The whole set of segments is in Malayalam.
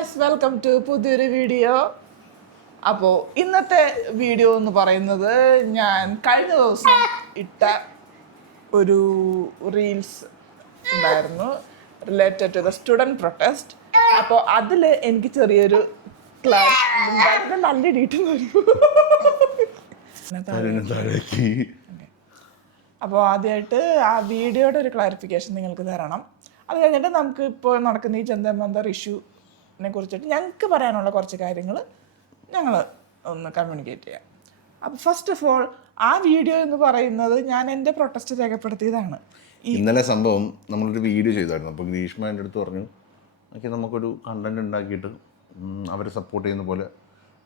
ഗായ്സ്, വെൽക്കം ടു പുതിയൊരു വീഡിയോ. അപ്പോൾ ഇന്നത്തെ വീഡിയോ എന്ന് പറയുന്നത് ഞാൻ കഴിഞ്ഞ ദിവസം ഇട്ട ഒരു റീൽസ് ഉണ്ടായിരുന്നു related to the student protest. അപ്പോൾ അതിൽ എനിക്ക് ചെറിയൊരു നല്ല ഡീറ്റെയിൽ വരും. അപ്പോൾ ആദ്യമായിട്ട് ആ വീഡിയോയുടെ ഒരു ക്ലാരിഫിക്കേഷൻ നിങ്ങൾക്ക് തരണം. അത് കഴിഞ്ഞിട്ട് നമുക്ക് ഇപ്പോൾ നടക്കുന്ന ഈ ജന്തർ മന്തർ ഇഷ്യൂനെ കുറിച്ചിട്ട് ഞങ്ങൾക്ക് പറയാനുള്ള കുറച്ച് കാര്യങ്ങൾ ഞങ്ങൾ ഒന്ന് കമ്മ്യൂണിക്കേറ്റ് ചെയ്യാം. അപ്പോൾ ഫസ്റ്റ് ഓഫ് ഓൾ ആ വീഡിയോ എന്ന് പറയുന്നത് ഞാൻ എൻ്റെ പ്രൊട്ടസ്റ്റ് രേഖപ്പെടുത്തിയതാണ്. ഇന്നലെ സംഭവം നമ്മളൊരു വീഡിയോ ചെയ്തായിരുന്നു. അപ്പോൾ ഗ്രീഷ്മ എൻ്റെ അടുത്ത് പറഞ്ഞു, ഓക്കെ നമുക്കൊരു കണ്ടൻറ് ഉണ്ടാക്കിയിട്ട് അവരെ സപ്പോർട്ട് ചെയ്യുന്ന പോലെ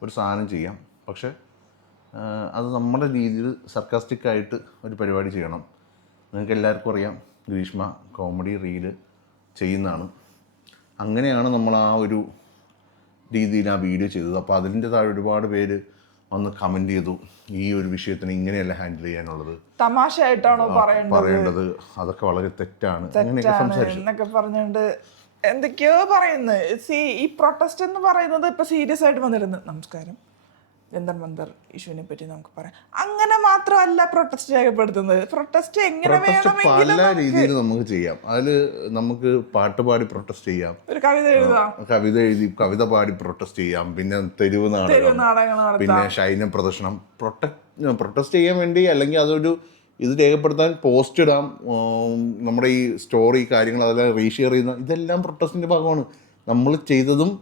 ഒരു സാധനം ചെയ്യാം, പക്ഷേ അത് നമ്മുടെ രീതിയിൽ സർക്കാസ്റ്റിക്കായിട്ട് ഒരു പരിപാടി ചെയ്യണം. നിങ്ങൾക്ക് എല്ലാവർക്കും അറിയാം ഗ്രീഷ്മ കോമഡി റീല് ചെയ്യുന്നതാണ്. അങ്ങനെയാണ് നമ്മൾ ആ ഒരു രീതിയിൽ ആ വീഡിയോ ചെയ്തത്. അപ്പോൾ അതിൻ്റെ താഴെ ഒരുപാട് പേര് വന്ന് കമൻറ്റ് ചെയ്തു, ഈ ഒരു വിഷയത്തിന് ഇങ്ങനെയല്ല ഹാൻഡിൽ ചെയ്യാനുള്ളത്, തമാശയായിട്ടാണോ പറയേണ്ടത്, അതൊക്കെ വളരെ തെറ്റാണ് അങ്ങനെയൊക്കെ സംസാരിച്ചു എന്നൊക്കെ പറഞ്ഞുകൊണ്ട് എന്തൊക്കെയോ പറയുന്നത്. ഈ പ്രൊട്ടസ്റ്റ് എന്ന് പറയുന്നത് ഇപ്പൊ സീരിയസ് ആയിട്ട് വന്നിരുന്നു. നമസ്കാരം, ജന്തർ മന്തർ ഇഷ്യൂവിനെ പറ്റി നമുക്ക് പറയാം. അങ്ങനെ മാത്രമല്ല പ്രൊട്ടസ്റ്റ് രേഖപ്പെടുത്തുന്നത്. പ്രൊട്ടസ്റ്റ് എങ്ങനെ വേണമെങ്കിലും പല രീതിയിൽ നമുക്ക് ചെയ്യാം. അതിൽ നമുക്ക് പാട്ട് പാടി പ്രൊട്ടസ്റ്റ് ചെയ്യാം, ഒരു കവിത എഴുതാം, കവിത എഴുതി കവിത പാടി പ്രൊട്ടസ്റ്റ് ചെയ്യാം, പിന്നെ തെരുവ് നാടകം, പിന്നെ ശൈന പ്രദർശനം, പ്രൊട്ടസ്റ്റ് ചെയ്യാൻ വേണ്ടി, അല്ലെങ്കിൽ അതൊരു ഇത് രേഖപ്പെടുത്താൻ പോസ്റ്റ് ഇടാം, നമ്മുടെ ഈ സ്റ്റോറി കാര്യങ്ങൾ അതെല്ലാം റീഷെയർ ചെയ്യുന്ന ഇതെല്ലാം പ്രൊട്ടസ്റ്റിന്റെ ഭാഗമാണ്. നമ്മൾ ചെയ്തതും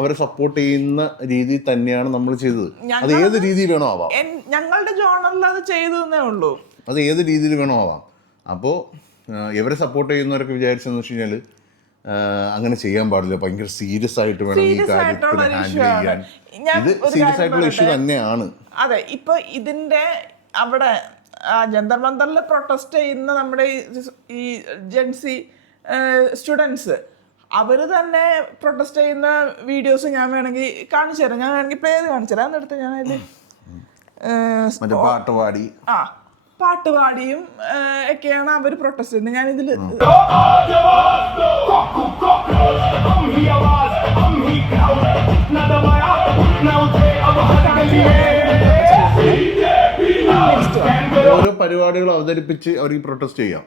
അവരെ സപ്പോർട്ട് ചെയ്യുന്ന രീതിയിൽ തന്നെയാണ് നമ്മൾ ചെയ്തത്. അത് ഏത് രീതിയിൽ വേണോ ആവാം. ഞങ്ങളുടെ ജേർണലിൽ അത് ചെയ്തേ ഉള്ളൂ. അത് ഏത് രീതിയിൽ വേണോ ആവാം. അപ്പോൾ ഇവരെ സപ്പോർട്ട് ചെയ്യുന്നവരൊക്കെ വിചാരിച്ചെന്ന് വെച്ച് കഴിഞ്ഞാൽ അങ്ങനെ ചെയ്യാൻ പാടില്ല, ഭയങ്കര സീരിയസ് ആയിട്ട് വേണം ഈ കാര്യത്തിൽ ഹാൻഡിൽ ചെയ്യാൻ. ഇത് സീരിയസ് ആയിട്ടുള്ള ഇഷ്യൂ തന്നെയാണ്. അതെ, ഇപ്പൊ ഇതിന്റെ അവിടെ ജന്തർ മന്തറിൽ പ്രൊട്ടസ്റ്റ് ചെയ്യുന്ന നമ്മുടെ ഈ ജെൻസി സ്റ്റുഡൻസ് അവർ തന്നെ പ്രൊട്ടസ്റ്റ് ചെയ്യുന്ന വീഡിയോസ് ഞാൻ വേണമെങ്കിൽ കാണിച്ചു തരാം. ഞാൻ വേണമെങ്കിൽ പേര് കാണിച്ചു തരാം. എന്നിടത്ത് ഞാൻ അതിൽ പാട്ടുപാടിയും ഒക്കെയാണ് അവർ പ്രൊട്ടസ്റ്റ് ചെയ്യുന്നത്. ഞാനിതിൽ ഓരോ പരിപാടികൾ അവതരിപ്പിച്ച് അവർക്ക് പ്രൊട്ടസ്റ്റ് ചെയ്യാം.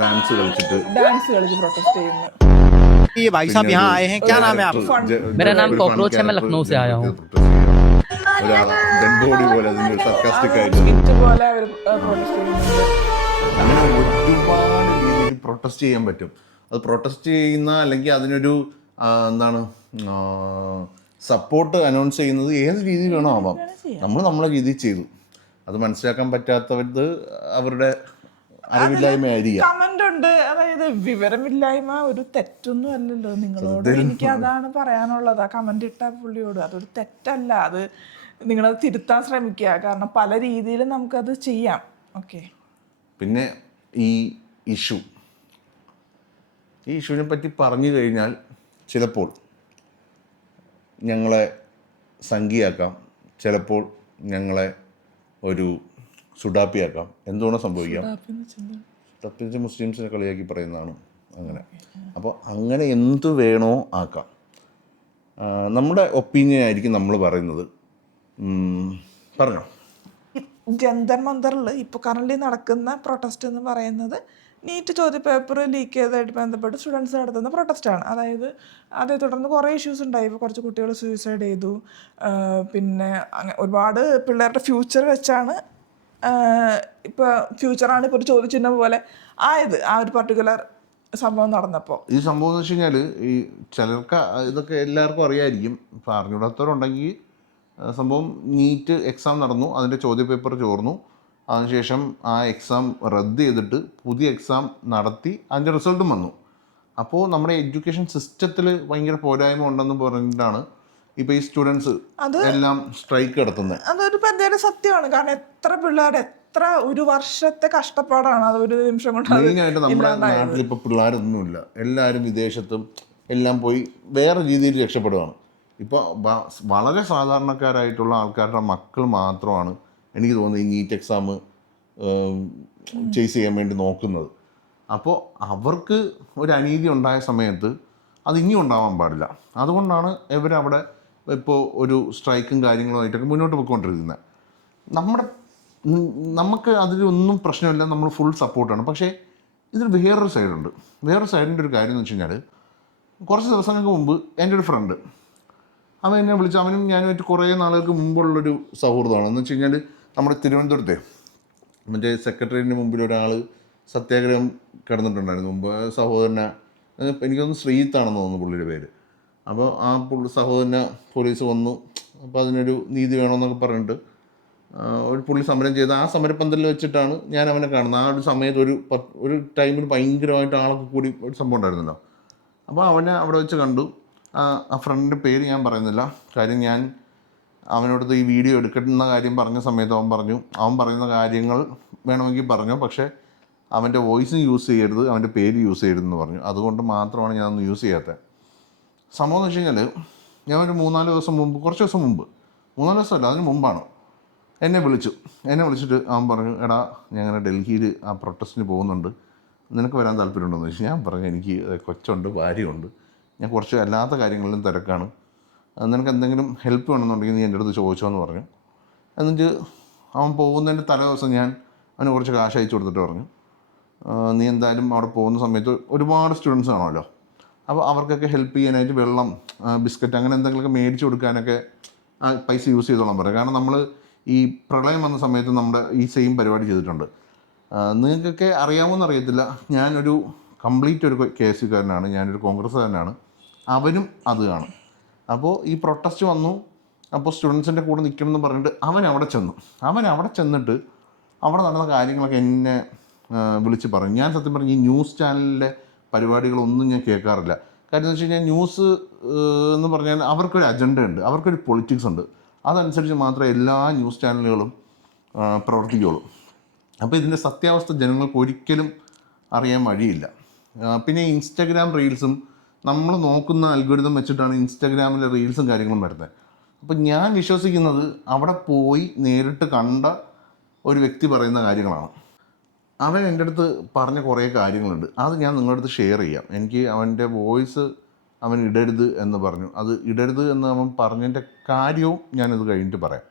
ഡാൻസ് കളിച്ച് പ്രൊട്ടസ്റ്റ് ചെയ്യുന്നു. ये भाई साहब यहाँ आए हैं, क्या नाम है आपका? मेरा नाम कॉकरोच है, मैं लखनऊ से आया हूँ. അങ്ങനെ ഒരുപാട് രീതിയിൽ പ്രൊട്ടസ്റ്റ് ചെയ്യാൻ പറ്റും. അത് പ്രൊട്ടസ്റ്റ് ചെയ്യുന്ന അല്ലെങ്കിൽ അതിനൊരു എന്താണ് സപ്പോർട്ട് അനൗൺസ് ചെയ്യുന്നത് ഏത് രീതിയിൽ വേണോ ആവാം. നമ്മൾ നമ്മളെ രീതിയിൽ ചെയ്തു. അത് മനസ്സിലാക്കാൻ പറ്റാത്തവർക്ക് അവരുടെ അറിവില്ലായ്മയായിരിക്കാം. കമന്റ് ഉണ്ട്, അതായത് വിവരമില്ലായ്മ ഒരു തെറ്റൊന്നും അല്ലല്ലോ നിങ്ങളോട്. എനിക്ക് അതാണ് പറയാനുള്ളത്. ആ കമന്റ് ഇട്ട പുള്ളിയോട് അതൊരു തെറ്റല്ല, അത് നിങ്ങളത് തിരുത്താൻ ശ്രമിക്കുക. കാരണം പല രീതിയിലും നമുക്കത് ചെയ്യാം. ഓക്കെ, പിന്നെ ഈ ഇഷ്യൂവിനെ പറ്റി പറഞ്ഞു കഴിഞ്ഞാൽ ചിലപ്പോൾ ഞങ്ങളെ സംഖ്യയാക്കാം, ചിലപ്പോൾ ഞങ്ങളെ ഒരു സുഡാപ്പിയാക്കാം, എന്തുകൊണ്ടോ സംഭവിക്കാം. തപ്പിച്ച് മുസ്ലിംസിനെ കളിയാക്കി പറയുന്നതാണ് അങ്ങനെ. അപ്പോൾ അങ്ങനെ എന്ത് വേണോ ആക്കാം. നമ്മുടെ ഒപ്പീനിയൻ ആയിരിക്കും നമ്മൾ പറയുന്നത്. പറഞ്ഞോ. ജന്തർ മന്തറിൽ ഇപ്പോൾ കറൻ്റ് നടക്കുന്ന പ്രൊട്ടസ്റ്റ് എന്ന് പറയുന്നത് നീറ്റ് ചോദ്യപേപ്പർ ലീക്ക് ചെയ്തതായിട്ട് ബന്ധപ്പെട്ട് സ്റ്റുഡൻസ് നടത്തുന്ന പ്രൊട്ടസ്റ്റാണ്. അതായത് അതേ തുടർന്ന് കുറേ ഇഷ്യൂസ് ഉണ്ടായി. ഇപ്പോൾ കുറച്ച് കുട്ടികൾ സൂയിസൈഡ് ചെയ്തു. പിന്നെ ഒരുപാട് പിള്ളേരുടെ ഫ്യൂച്ചർ വെച്ചാണ് ഇപ്പോൾ ഫ്യൂച്ചറാണ് ഇപ്പോൾ ഒരു ചോദ്യചിഹ്നം പോലെ ആയത് ആ ഒരു പർട്ടിക്കുലർ സംഭവം നടന്നപ്പോൾ. ഈ സംഭവം എന്ന് വെച്ച് കഴിഞ്ഞാൽ ഈ ചിലർക്ക് ഇതൊക്കെ എല്ലാവർക്കും അറിയാമായിരിക്കും. ഇപ്പോൾ അറിഞ്ഞൂടാത്തവരുണ്ടെങ്കിൽ സംഭവം നീറ്റ് എക്സാം നടന്നു, അതിൻ്റെ ചോദ്യപേപ്പർ ചോർന്നു, അതിനുശേഷം ആ എക്സാം റദ്ദ് ചെയ്തിട്ട് പുതിയ എക്സാം നടത്തി അതിൻ്റെ റിസൾട്ടും വന്നു. അപ്പോൾ നമ്മുടെ എഡ്യൂക്കേഷൻ സിസ്റ്റത്തിൽ ഭയങ്കര പോരായ്മ ഉണ്ടെന്ന് പറഞ്ഞിട്ടാണ് ഇപ്പോൾ ഈ സ്റ്റുഡൻസ് എല്ലാം സ്ട്രൈക്ക് നടത്തുന്നത്. അതൊരു പ്രത്യേക സത്യമാണ്. കാരണം എത്ര പിള്ളേർ, എത്ര ഒരു വർഷത്തെ കഷ്ടപ്പാടാണ് അത് ഒരു നിമിഷം കൊണ്ട്. മെയിനായിട്ട് നമ്മുടെ നാട്ടിൽ ഇപ്പോൾ പിള്ളേരൊന്നുമില്ല, എല്ലാവരും വിദേശത്തും എല്ലാം പോയി വേറെ രീതിയിൽ രക്ഷപ്പെടുകയാണ്. ഇപ്പോൾ വളരെ സാധാരണക്കാരായിട്ടുള്ള ആൾക്കാരുടെ മക്കൾ മാത്രമാണ് എനിക്ക് തോന്നുന്നത് ഈ നീറ്റ് എക്സാം ചേസ് ചെയ്യാൻ വേണ്ടി നോക്കുന്നത്. അപ്പോൾ അവർക്ക് ഒരു അനീതി ഉണ്ടായ സമയത്ത് അത് ഇനിയും ഉണ്ടാവാൻ പാടില്ല. അതുകൊണ്ടാണ് ഇവരവിടെ ഇപ്പോൾ ഒരു സ്ട്രൈക്കും കാര്യങ്ങളുമായിട്ടൊക്കെ മുന്നോട്ട് പോയിക്കൊണ്ടിരിക്കുന്നത്. നമുക്ക് അതിലൊന്നും പ്രശ്നമില്ല, നമ്മൾ ഫുൾ സപ്പോർട്ടാണ്. പക്ഷേ ഇതിൽ വേറൊരു സൈഡുണ്ട്. വേറൊരു സൈഡിൻ്റെ ഒരു കാര്യം എന്ന് വെച്ച് കഴിഞ്ഞാൽ, കുറച്ച് ദിവസങ്ങൾക്ക് മുമ്പ് എൻ്റെ ഒരു ഫ്രണ്ട് അവൻ എന്നെ വിളിച്ച്, അവനും ഞാനുമായിട്ട് കുറേ നാളുകൾക്ക് മുമ്പുള്ളൊരു സൗഹൃദമാണ്. എന്ന് വെച്ച് കഴിഞ്ഞാൽ നമ്മുടെ തിരുവനന്തപുരത്തെ മറ്റേ സെക്രട്ടേറിയറ്റിന് മുമ്പിൽ ഒരാൾ സത്യാഗ്രഹം കിടന്നിട്ടുണ്ടായിരുന്നു മുമ്പ്. സഹോദരനെ എനിക്കൊന്ന് ശ്രീത്താണെന്ന് തോന്നുന്നു പുള്ളിയുടെ പേര്. അപ്പോൾ ആ സഹോദരനെ പോലീസ് വന്നു. അപ്പോൾ അതിനൊരു നീതി വേണമെന്നൊക്കെ പറഞ്ഞിട്ട് ഒരു പുള്ളി സമരം ചെയ്ത് ആ സമരപ്പന്തലിൽ വെച്ചിട്ടാണ് ഞാൻ അവനെ കാണുന്നത്. ആ ഒരു സമയത്ത് ഒരു ടൈമിൽ ഭയങ്കരമായിട്ട് ആളൊക്കെ കൂടി ഒരു സംഭവം ഉണ്ടായിരുന്നല്ലോ. അപ്പോൾ അവനെ അവിടെ വെച്ച് കണ്ടു. ആ ഫ്രണ്ടിൻ്റെ പേര് ഞാൻ പറയുന്നില്ല, കാര്യം ഞാൻ അവനോടത്ത് ഈ വീഡിയോ എടുക്കുന്ന കാര്യം പറഞ്ഞ സമയത്ത് അവൻ പറയുന്ന കാര്യങ്ങൾ വേണമെങ്കിൽ പറഞ്ഞു, പക്ഷേ അവൻ്റെ വോയിസും യൂസ് ചെയ്യരുത്, അവൻ്റെ പേര് യൂസ് ചെയ്യരുതെന്ന് പറഞ്ഞു. അതുകൊണ്ട് മാത്രമാണ് ഞാനൊന്ന് യൂസ് ചെയ്യാത്തത്. സംഭവം എന്ന് വെച്ച് കഴിഞ്ഞാൽ, ഞാൻ ഒരു 3-4 ദിവസം മുമ്പ്, കുറച്ച് ദിവസം മുമ്പ്, 3-4 ദിവസമല്ല അതിന് മുമ്പാണ്, എന്നെ വിളിച്ചിട്ട് അവൻ പറഞ്ഞു, എടാ ഞാൻ അങ്ങനെ ഡൽഹിയിൽ ആ പ്രൊട്ടസ്റ്റിന് പോകുന്നുണ്ട്, നിനക്ക് വരാൻ താല്പര്യമുണ്ടോയെന്ന് ചോദിച്ചു. ഞാൻ പറഞ്ഞു, എനിക്ക് കൊച്ചുണ്ട്, ഭാര്യയുണ്ട്, ഞാൻ കുറച്ച് അല്ലാത്ത കാര്യങ്ങളിലും തിരക്കാണ്, നിനക്ക് എന്തെങ്കിലും ഹെൽപ്പ് വേണമെന്നുണ്ടെങ്കിൽ നീ എൻ്റെ അടുത്ത് ചോദിച്ചോ എന്ന് പറഞ്ഞു. എന്നിട്ട് അവൻ പോകുന്നതിൻ്റെ തലേ ദിവസം ഞാൻ അവന് കുറച്ച് കാശ് അയച്ചു കൊടുത്തിട്ട് പറഞ്ഞു, നീ എന്തായാലും അവിടെ പോകുന്ന സമയത്ത് ഒരുപാട് സ്റ്റുഡൻസ് കാണുമല്ലോ, അപ്പോൾ അവർക്കൊക്കെ ഹെൽപ്പ് ചെയ്യാനായിട്ട് വെള്ളം, ബിസ്ക്കറ്റ് അങ്ങനെ എന്തെങ്കിലുമൊക്കെ മേടിച്ച് കൊടുക്കാനൊക്കെ പൈസ യൂസ് ചെയ്തോളാൻ പറയാം. കാരണം നമ്മൾ ഈ പ്രളയം വന്ന സമയത്ത് നമ്മുടെ ഈ സെയിം പരിപാടി ചെയ്തിട്ടുണ്ട്. നിങ്ങൾക്കൊക്കെ അറിയാമോയെന്ന് അറിയത്തില്ല, ഞാനൊരു കംപ്ലീറ്റ് ഒരു കേസുകാരനാണ്, ഞാനൊരു കോൺഗ്രസ്സുകാരനാണ്, അവനും അത് കാണും. അപ്പോൾ ഈ പ്രൊട്ടസ്റ്റ് വന്നു, അപ്പോൾ സ്റ്റുഡൻസിൻ്റെ കൂടെ നിൽക്കണം എന്ന് പറഞ്ഞിട്ട് അവൻ അവിടെ ചെന്നിട്ട് അവിടെ നടന്ന കാര്യങ്ങളൊക്കെ എന്നെ വിളിച്ച് പറഞ്ഞു. ഞാൻ സത്യം പറഞ്ഞ് ഈ ന്യൂസ് ചാനലിലെ പരിപാടികളൊന്നും ഞാൻ കേൾക്കാറില്ല. കാര്യം എന്ന് വെച്ച് കഴിഞ്ഞാൽ ന്യൂസ് എന്ന് പറഞ്ഞാൽ അവർക്കൊരു അജണ്ട ഉണ്ട്, അവർക്കൊരു പൊളിറ്റിക്സ് ഉണ്ട്, അതനുസരിച്ച് മാത്രമേ എല്ലാ ന്യൂസ് ചാനലുകളും പ്രവർത്തിക്കുകയുള്ളൂ. അപ്പോൾ ഇതിൻ്റെ സത്യാവസ്ഥ ജനങ്ങൾക്ക് ഒരിക്കലും അറിയാൻ വഴിയില്ല. പിന്നെ ഇൻസ്റ്റഗ്രാം റീൽസും നമ്മൾ നോക്കുന്ന അൽഗോരിതം വെച്ചിട്ടാണ് ഇൻസ്റ്റഗ്രാമിലെ റീൽസും കാര്യങ്ങളും വരുന്നത്. അപ്പോൾ ഞാൻ വിശ്വസിക്കുന്നത് അവിടെ പോയി നേരിട്ട് കണ്ട ഒരു വ്യക്തി പറയുന്ന കാര്യങ്ങളാണ്. അവൻ എൻ്റെ അടുത്ത് പറഞ്ഞ കുറേ കാര്യങ്ങളുണ്ട്, അത് ഞാൻ നിങ്ങളുടെ അടുത്ത് ഷെയർ ചെയ്യാം. എനിക്ക് അവൻ്റെ വോയിസ് അവൻ ഇടരുത് എന്ന് പറഞ്ഞു. അത് ഇടരുത് എന്ന് അവൻ പറഞ്ഞതിൻ്റെ കാര്യവും ഞാനത് കഴിഞ്ഞിട്ട് പറയാം.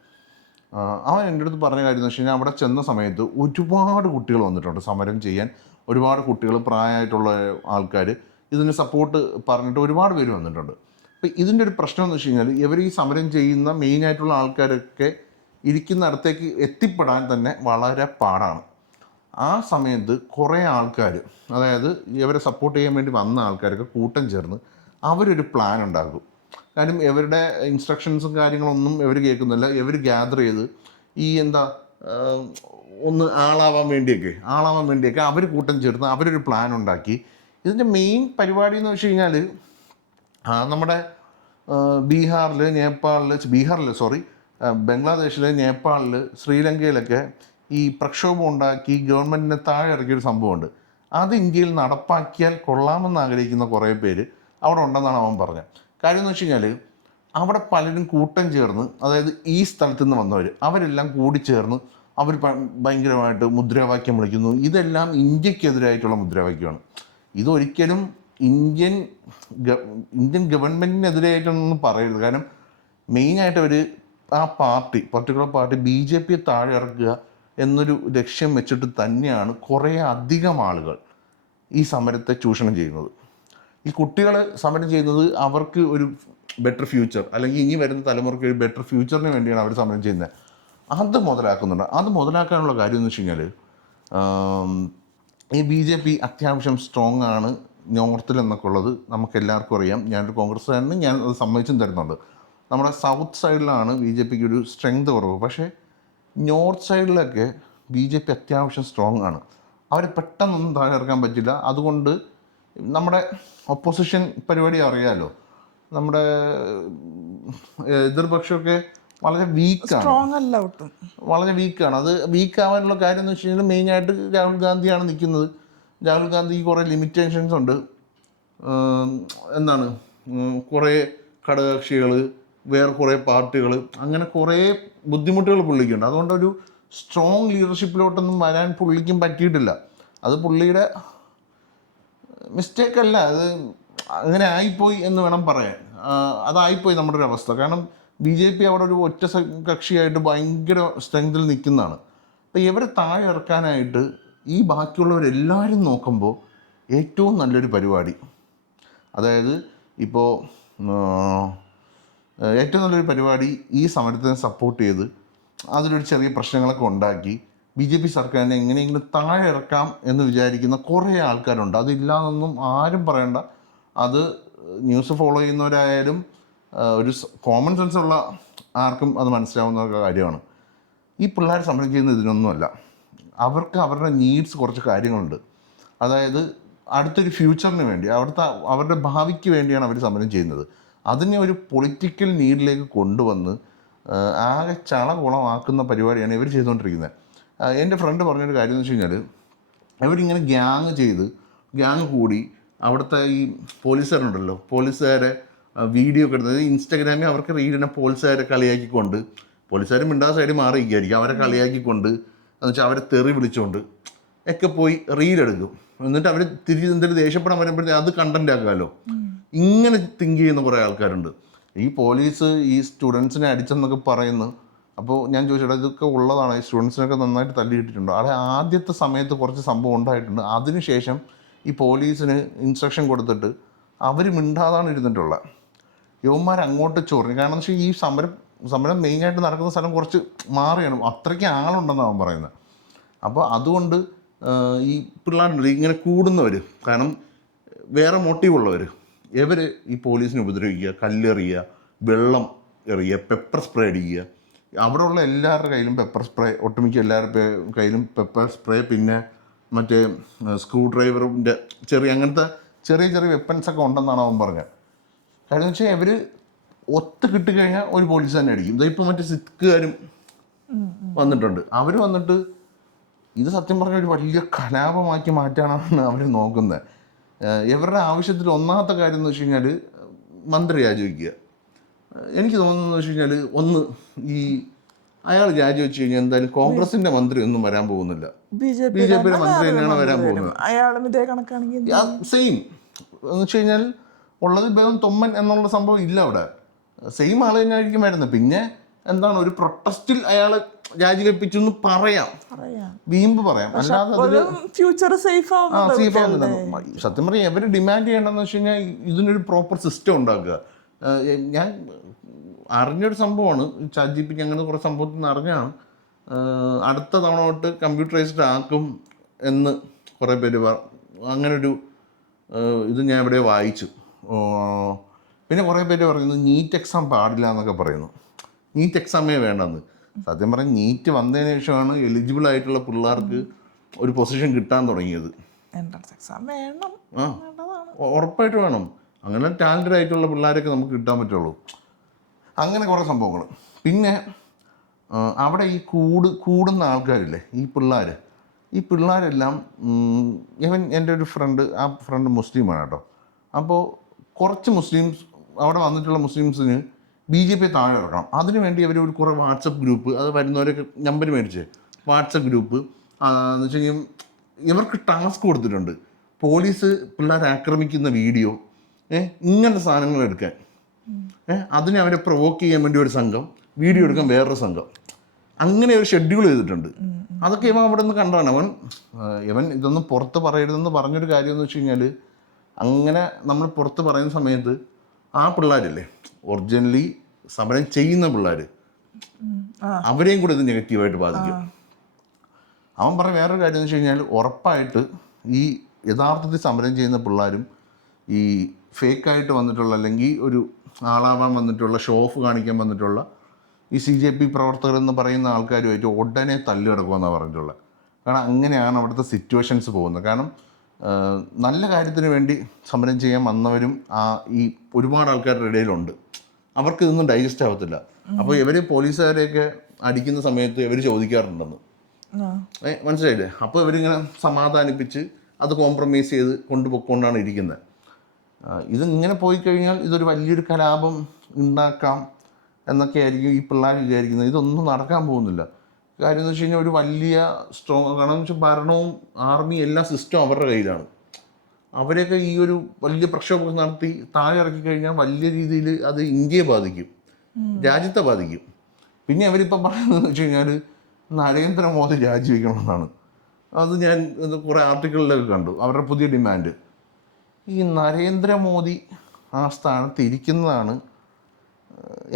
അവൻ എൻ്റെ അടുത്ത് പറഞ്ഞ കാര്യം എന്ന് വെച്ച് കഴിഞ്ഞാൽ, അവിടെ ചെന്ന സമയത്ത് ഒരുപാട് കുട്ടികൾ വന്നിട്ടുണ്ട് സമരം ചെയ്യാൻ. ഒരുപാട് കുട്ടികൾ, പ്രായമായിട്ടുള്ള ആൾക്കാർ ഇതിന് സപ്പോർട്ട് പറഞ്ഞിട്ട് ഒരുപാട് പേര് വന്നിട്ടുണ്ട്. അപ്പോൾ ഇതിൻ്റെ ഒരു പ്രശ്നം എന്ന് വെച്ച് കഴിഞ്ഞാൽ, ഇവർ ഈ സമരം ചെയ്യുന്ന മെയിനായിട്ടുള്ള ആൾക്കാരൊക്കെ ഇരിക്കുന്ന അടുത്തേക്ക് എത്തിപ്പെടാൻ തന്നെ വളരെ പാടാണ്. ആ സമയത്ത് കുറേ ആൾക്കാർ, അതായത് ഇവരെ സപ്പോർട്ട് ചെയ്യാൻ വേണ്ടി വന്ന ആൾക്കാരൊക്കെ കൂട്ടം ചേർന്ന് അവരൊരു പ്ലാൻ ഉണ്ടാക്കും. കാര്യം ഇവരുടെ ഇൻസ്ട്രക്ഷൻസും കാര്യങ്ങളൊന്നും ഇവർ കേൾക്കുന്നില്ല. ഇവർ ഗ്യാദർ ചെയ്ത് ഈ ഒന്ന് ആളാവാൻ വേണ്ടിയൊക്കെ അവർ കൂട്ടം ചേർന്ന് അവരൊരു പ്ലാൻ ഉണ്ടാക്കി. ഇതിൻ്റെ മെയിൻ പരിപാടി എന്ന് വെച്ച് കഴിഞ്ഞാൽ, നമ്മുടെ ബംഗ്ലാദേശിൽ, നേപ്പാളിൽ, ശ്രീലങ്കയിലൊക്കെ ഈ പ്രക്ഷോഭം ഉണ്ടാക്കി ഗവൺമെൻറ്റിനെ താഴെ ഇറക്കിയൊരു സംഭവമുണ്ട്. അത് ഇന്ത്യയിൽ നടപ്പാക്കിയാൽ കൊള്ളാമെന്ന് ആഗ്രഹിക്കുന്ന കുറേ പേര് അവിടെ ഉണ്ടെന്നാണ് അവൻ പറഞ്ഞത്. കാര്യം എന്ന് വെച്ച് കഴിഞ്ഞാൽ, അവിടെ പലരും കൂട്ടം ചേർന്ന്, അതായത് ഈ സ്ഥലത്തു നിന്ന് വന്നവർ അവരെല്ലാം കൂടി ചേർന്ന് അവർ ഭയങ്കരമായിട്ട് മുദ്രാവാക്യം വിളിക്കുന്നു. ഇതെല്ലാം ഇന്ത്യക്കെതിരായിട്ടുള്ള മുദ്രാവാക്യമാണ്. ഇതൊരിക്കലും ഇന്ത്യൻ ഗവൺമെൻറ്റിനെതിരായിട്ടൊന്നും പറയരുത്. കാരണം മെയിനായിട്ട് അവർ ആ പർട്ടിക്കുലർ പാർട്ടി BJP താഴെ ഇറക്കുക എന്നൊരു ലക്ഷ്യം വെച്ചിട്ട് തന്നെയാണ് കുറേ അധികം ആളുകൾ ഈ സമരത്തെ ചൂഷണം ചെയ്യുന്നത്. ഈ കുട്ടികൾ സമരം ചെയ്യുന്നത് അവർക്ക് ഒരു ബെറ്റർ ഫ്യൂച്ചർ, അല്ലെങ്കിൽ ഇനി വരുന്ന തലമുറയ്ക്ക് ഒരു ബെറ്റർ ഫ്യൂച്ചറിന് വേണ്ടിയാണ് അവർ സമരം ചെയ്യുന്നത്. അത് മുതലാക്കുന്നുണ്ട്. അത് മുതലാക്കാനുള്ള കാര്യം എന്ന് വെച്ച് കഴിഞ്ഞാൽ, ഈ BJP അത്യാവശ്യം സ്ട്രോങ് ആണ് നോർത്തിൽ എന്നൊക്കെ ഉള്ളത് നമുക്ക് എല്ലാവർക്കും അറിയാം. ഞാനൊരു കോൺഗ്രസ്സുകാരന് ഞാൻ അത് സമ്മതിച്ചും തരുന്നുണ്ട്. നമ്മുടെ സൗത്ത് സൈഡിലാണ് BJPക്ക് ഒരു സ്ട്രെങ്ത് കുറവ്. പക്ഷേ നോർത്ത് സൈഡിലൊക്കെ BJP അത്യാവശ്യം സ്ട്രോങ് ആണ്. അവരെ പെട്ടെന്നൊന്നും താഴെ ഇറക്കാൻ പറ്റില്ല. അതുകൊണ്ട് നമ്മുടെ ഒപ്പോസിഷൻ പരിപാടി അറിയാമല്ലോ, നമ്മുടെ എതിർപക്ഷമൊക്കെ വളരെ വീക്കാണ്. അത് വീക്കാവാനുള്ള കാര്യം എന്ന് വെച്ച് കഴിഞ്ഞാൽ, മെയിനായിട്ട് രാഹുൽ ഗാന്ധിയാണ് നിൽക്കുന്നത്. രാഹുൽ ഗാന്ധിക്ക് കുറേ ലിമിറ്റേഷൻസ് ഉണ്ട്. കുറേ ഘടകകക്ഷികൾ, വേറെ കുറേ പാർട്ടികൾ, അങ്ങനെ കുറേ ബുദ്ധിമുട്ടുകൾ പുള്ളിക്കുണ്ട്. അതുകൊണ്ടൊരു സ്ട്രോങ് ലീഡർഷിപ്പിലോട്ടൊന്നും വരാൻ പുള്ളിക്കും പറ്റിയിട്ടില്ല. അത് പുള്ളിയുടെ മിസ്റ്റേക്ക് അല്ല, അത് അങ്ങനെ ആയിപ്പോയി എന്ന് വേണം പറയാൻ. അതായിപ്പോയി നമ്മുടെ ഒരു അവസ്ഥ. കാരണം BJP അവിടെ ഒരു ഒറ്റ കക്ഷിയായിട്ട് ഭയങ്കര സ്ട്രെങ്തിൽ നിൽക്കുന്നതാണ്. അപ്പോൾ ഇവരെ താഴെ ഇറക്കാനായിട്ട് ഈ ബാക്കിയുള്ളവരെല്ലാവരും നോക്കുമ്പോൾ ഏറ്റവും നല്ലൊരു പരിപാടി, അതായത് ഇപ്പോൾ ഏറ്റവും നല്ലൊരു പരിപാടി ഈ സമരത്തിനെ സപ്പോർട്ട് ചെയ്ത് അതിലൊരു ചെറിയ പ്രശ്നങ്ങളൊക്കെ ഉണ്ടാക്കി BJP സർക്കാരിനെ എങ്ങനെയെങ്കിലും താഴെ ഇറക്കാം എന്ന് വിചാരിക്കുന്ന കുറേ ആൾക്കാരുണ്ട്. അതില്ലാതൊന്നും ആരും പറയണ്ട. അത് ന്യൂസ് ഫോളോ ചെയ്യുന്നവരായാലും ഒരു കോമൺ സെൻസ് ഉള്ള ആർക്കും അത് മനസ്സിലാവുന്ന കാര്യമാണ്. ഈ പിള്ളേർ സമരം ചെയ്യുന്നത് ഇതിനൊന്നുമല്ല. അവർക്ക് അവരുടെ നീഡ്സ് കുറച്ച് കാര്യങ്ങളുണ്ട്. അതായത് അടുത്തൊരു ഫ്യൂച്ചറിന് വേണ്ടി, അവരുടെ ഭാവിക്ക് വേണ്ടിയാണ് അവർ സമരം ചെയ്യുന്നത്. അതിനെ ഒരു പൊളിറ്റിക്കൽ നീഡിലേക്ക് കൊണ്ടുവന്ന് ആകെ ചളകുളമാക്കുന്ന പരിപാടിയാണ് ഇവർ ചെയ്തുകൊണ്ടിരിക്കുന്നത്. എൻ്റെ ഫ്രണ്ട് പറഞ്ഞൊരു കാര്യം എന്ന് വെച്ച് കഴിഞ്ഞാൽ, ഇവരിങ്ങനെ ഗ്യാങ് കൂടി അവിടുത്തെ ഈ പോലീസുകാരുണ്ടല്ലോ, പോലീസുകാരെ വീഡിയോ ഒക്കെ എടുത്തത് ഇൻസ്റ്റാഗ്രാമിൽ അവർക്ക് റീഡിനെ പോലീസുകാരെ കളിയാക്കിക്കൊണ്ട്, പോലീസുകാർ മിണ്ടാ സൈഡിൽ മാറിയിരിക്കുകയായിരിക്കും, അവരെ കളിയാക്കിക്കൊണ്ട് എന്ന് വെച്ചാൽ അവരെ തെറി വിളിച്ചുകൊണ്ട് ഒക്കെ പോയി റീലെടുക്കും. എന്നിട്ട് അവർ തിരിച്ച് എന്തെങ്കിലും ദേഷ്യപ്പെടാൻ വരുമ്പോഴത്തേക്ക് അത് കണ്ടന്റ് ആക്കാമല്ലോ. ഇങ്ങനെ തിങ്ക് ചെയ്യുന്ന കുറേ ആൾക്കാരുണ്ട്. ഈ പോലീസ് ഈ സ്റ്റുഡൻസിനെ അടിച്ചെന്നൊക്കെ പറയുന്നു. അപ്പോൾ ഞാൻ ചോദിച്ചത് ഇതൊക്കെ ഉള്ളതാണ്, ഈ സ്റ്റുഡൻസിനൊക്കെ നന്നായിട്ട് തല്ലിയിട്ടിട്ടുണ്ടോ? അവിടെ ആദ്യത്തെ സമയത്ത് കുറച്ച് സംഭവം ഉണ്ടായിട്ടുണ്ട്. അതിനുശേഷം ഈ പോലീസിന് ഇൻസ്ട്രക്ഷൻ കൊടുത്തിട്ട് അവർ മിണ്ടാതാണ് ഇരുന്നിട്ടുള്ളത്. യുവന്മാർ അങ്ങോട്ട് ചൊറിഞ്ഞു. കാരണം എന്ന് വെച്ചാൽ ഈ സമരം മെയിനായിട്ട് നടക്കുന്ന സ്ഥലം കുറച്ച് മാറിയാണ്, അത്രയ്ക്ക് ആളുണ്ടെന്നാണ് അവൻ പറയുന്നത്. അപ്പോൾ അതുകൊണ്ട് ഈ പിള്ളേരുണ്ട് ഇങ്ങനെ കൂടുന്നവർ, കാരണം വേറെ മോട്ടീവുള്ളവർ, ഇവർ ഈ പോലീസിനെ ഉപദ്രവിക്കുക, കല്ലെറിയുക, വെള്ളം എറിയുക, പെപ്പർ സ്പ്രേ അടിക്കുക. അവിടെ ഉള്ള എല്ലാവരുടെ കയ്യിലും പെപ്പർ സ്പ്രേ, ഒട്ടുമിക്ക എല്ലാവരുടെ കയ്യിലും പെപ്പർ സ്പ്രേ, പിന്നെ മറ്റേ സ്ക്രൂ ഡ്രൈവറിൻ്റെ അങ്ങനത്തെ ചെറിയ വെപ്പൻസൊക്കെ ഉണ്ടെന്നാണ് അവൻ പറഞ്ഞത്. കാര്യം എന്ന് വെച്ചാൽ ഇവർ ഒത്ത് കിട്ടിക്കഴിഞ്ഞാൽ ഒരു പോലീസ് തന്നെ അടിക്കും. ഇതിപ്പോൾ മറ്റേ സിഖുകാരും വന്നിട്ടുണ്ട്. അവർ വന്നിട്ട് ഇത് സത്യം പറഞ്ഞാൽ ഒരു വലിയ കലാപമാക്കി മാറ്റാനാണ് അവർ നോക്കുന്നത്. ഇവരുടെ ആവശ്യത്തിൽ ഒന്നാമത്തെ കാര്യം എന്ന് വെച്ച് കഴിഞ്ഞാൽ മന്ത്രി രാജിവെക്കുക. എനിക്ക് തോന്നുന്നത് വെച്ച് കഴിഞ്ഞാൽ, ഒന്ന് ഈ അയാൾ രാജിവെച്ച് കഴിഞ്ഞാൽ എന്തായാലും കോൺഗ്രസിന്റെ മന്ത്രി ഒന്നും വരാൻ പോകുന്നില്ല, BJPയുടെ മന്ത്രി തന്നെയാണ് വരാൻ പോകുന്നത്. സെയിം എന്ന് വെച്ച് കഴിഞ്ഞാൽ ഉള്ളത് ഭേദം തൊമ്മൻ എന്നുള്ള സംഭവം ഇല്ല അവിടെ. സെയിം ആൾ തന്നെയായിരിക്കും വരുന്നത്. പിന്നെ എന്താണ്, ഒരു പ്രൊട്ടസ്റ്റിൽ അയാൾ രാജിവെപ്പിച്ചു എന്ന് പറയാം, വീമ്പ് പറയാം, അല്ലാതെ സേഫ് ആവുന്നില്ല. സത്യം പറയാം, ഇവർ ഡിമാൻഡ് ചെയ്യേണ്ടതെന്ന് വെച്ച് കഴിഞ്ഞാൽ ഇതിനൊരു പ്രോപ്പർ സിസ്റ്റം ഉണ്ടാക്കുക. ഞാൻ അറിഞ്ഞൊരു സംഭവമാണ്, ChatGPT അങ്ങനെ കുറേ സംഭവത്തിൽ നിന്ന് അറിഞ്ഞാണ്. അടുത്ത തവണ തൊട്ട് കമ്പ്യൂട്ടറൈസ്ഡ് ആക്കും എന്ന് കുറേ പേര് അങ്ങനൊരു ഇത് ഞാൻ ഇവിടെ വായിച്ചു. പിന്നെ കുറേ പേര് പറയുന്നത് നീറ്റ് എക്സാം പാടില്ല എന്നൊക്കെ പറയുന്നു. നീറ്റ് എക്സാമേ വേണ്ടെന്ന്. സത്യം പറഞ്ഞാൽ നീറ്റ് വന്നതിന് ശേഷമാണ് എലിജിബിൾ ആയിട്ടുള്ള പിള്ളേർക്ക് ഒരു പൊസിഷൻ കിട്ടാൻ തുടങ്ങിയത്. ഉറപ്പായിട്ട് വേണം. അങ്ങനെ ടാലൻറ്റഡ് ആയിട്ടുള്ള പിള്ളേരൊക്കെ നമുക്ക് കിട്ടാൻ പറ്റുള്ളൂ. അങ്ങനെ കുറേ സംഭവങ്ങൾ. പിന്നെ അവിടെ ഈ കൂടുന്ന ആൾക്കാരില്ലേ, ഈ പിള്ളേരെല്ലാം എൻ്റെ ഒരു ഫ്രണ്ട്, ആ ഫ്രണ്ട് മുസ്ലിമാണ് കേട്ടോ. അപ്പോൾ കുറച്ച് മുസ്ലിംസ് അവിടെ വന്നിട്ടുള്ള മുസ്ലിംസിന് BJP താഴെ ഇറക്കണം. അതിനുവേണ്ടി അവർ ഒരു കുറേ വാട്സപ്പ് ഗ്രൂപ്പ്, അത് വരുന്നവരൊക്കെ നമ്പർ മേടിച്ച് വാട്സപ്പ് ഗ്രൂപ്പ് എന്ന് വെച്ച് കഴിഞ്ഞാൽ ഇവർക്ക് ടാസ്ക് കൊടുത്തിട്ടുണ്ട്. പോലീസ് പിള്ളേരെ ആക്രമിക്കുന്ന വീഡിയോ, ഇങ്ങനത്തെ സാധനങ്ങൾ എടുക്കാൻ, അതിനെ അവരെ പ്രൊവോക്ക് ചെയ്യാൻ വേണ്ടി ഒരു സംഘം, വീഡിയോ എടുക്കാൻ വേറൊരു സംഘം, അങ്ങനെ ഒരു ഷെഡ്യൂൾ ചെയ്തിട്ടുണ്ട്. അതൊക്കെ ഇവൻ അവിടെ നിന്ന് കണ്ടാണ്. ഇവൻ ഇതൊന്നും പുറത്ത് പറയരുതെന്ന് പറഞ്ഞൊരു കാര്യം എന്ന് വെച്ച് കഴിഞ്ഞാൽ, അങ്ങനെ നമ്മൾ പുറത്ത് പറയുന്ന സമയത്ത് ആ പിള്ളേരില്ലേ ഒറിജിനലി സമരം ചെയ്യുന്ന പിള്ളേർ, അവരെയും കൂടെ ഇത് നെഗറ്റീവായിട്ട് ബാധിക്കും. അവൻ പറഞ്ഞ വേറൊരു കാര്യം എന്ന് വെച്ച് കഴിഞ്ഞാൽ, ഉറപ്പായിട്ട് ഈ യഥാർത്ഥത്തിൽ സമരം ചെയ്യുന്ന പിള്ളേരും ഈ ഫേക്കായിട്ട് വന്നിട്ടുള്ള, അല്ലെങ്കിൽ ഒരു ആളാവാൻ വന്നിട്ടുള്ള, ഷോ ഓഫ് കാണിക്കാൻ വന്നിട്ടുള്ള ഈ CJP പ്രവർത്തകരെന്ന് പറയുന്ന ആൾക്കാരുമായിട്ട് ഉടനെ തല്ലുകിടക്കുമെന്നാണ് പറഞ്ഞിട്ടുള്ളത്. കാരണം അങ്ങനെയാണ് അവിടുത്തെ സിറ്റുവേഷൻസ് പോകുന്നത്. കാരണം നല്ല കാര്യത്തിന് വേണ്ടി സമരം ചെയ്യാൻ വന്നവരും ഈ ഒരുപാട് ആൾക്കാരുടെ ഇടയിലുണ്ട്. അവർക്ക് ഇതൊന്നും ഡൈജസ്റ്റ് ആവത്തില്ല. അപ്പോൾ ഇവർ പോലീസുകാരെയൊക്കെ അടിക്കുന്ന സമയത്ത് ഇവർ ചോദിക്കാറുണ്ടെന്ന്, മനസ്സിലായില്ലേ? അപ്പോൾ ഇവരിങ്ങനെ സമാധാനിപ്പിച്ച് അത് കോംപ്രമൈസ് ചെയ്ത് കൊണ്ടുപോയിക്കൊണ്ടാണ് ഇരിക്കുന്നത്. ഇതിങ്ങനെ പോയി കഴിഞ്ഞാൽ ഇതൊരു വലിയൊരു കലാപം ഉണ്ടാക്കാം എന്നൊക്കെ ആയിരിക്കും ഈ പിള്ളേർ വിചാരിക്കുന്നത്. ഇതൊന്നും നടക്കാൻ പോകുന്നില്ല. കാര്യം എന്ന് വെച്ച് കഴിഞ്ഞാൽ ഒരു വലിയ സ്ട്രോങ്, കാരണം എന്ന് വെച്ചാൽ ഭരണവും ആർമി എല്ലാ സിസ്റ്റവും അവരുടെ കയ്യിലാണ്. അവരെയൊക്കെ ഈ ഒരു വലിയ പ്രക്ഷോഭം നടത്തി താഴെ ഇറക്കി കഴിഞ്ഞാൽ വലിയ രീതിയിൽ അത് ഇന്ത്യയെ ബാധിക്കും, രാജ്യത്തെ ബാധിക്കും. പിന്നെ അവരിപ്പം പറയുന്നതെന്ന് വെച്ച് കഴിഞ്ഞാൽ നരേന്ദ്രമോദി രാജിവെക്കണമെന്നാണ്. അത് ഞാൻ കുറേ ആർട്ടിക്കിളിലൊക്കെ കണ്ടു, അവരുടെ പുതിയ ഡിമാൻഡ്. ഈ നരേന്ദ്രമോദി ആ സ്ഥാനത്ത് ഇരിക്കുന്നതാണ്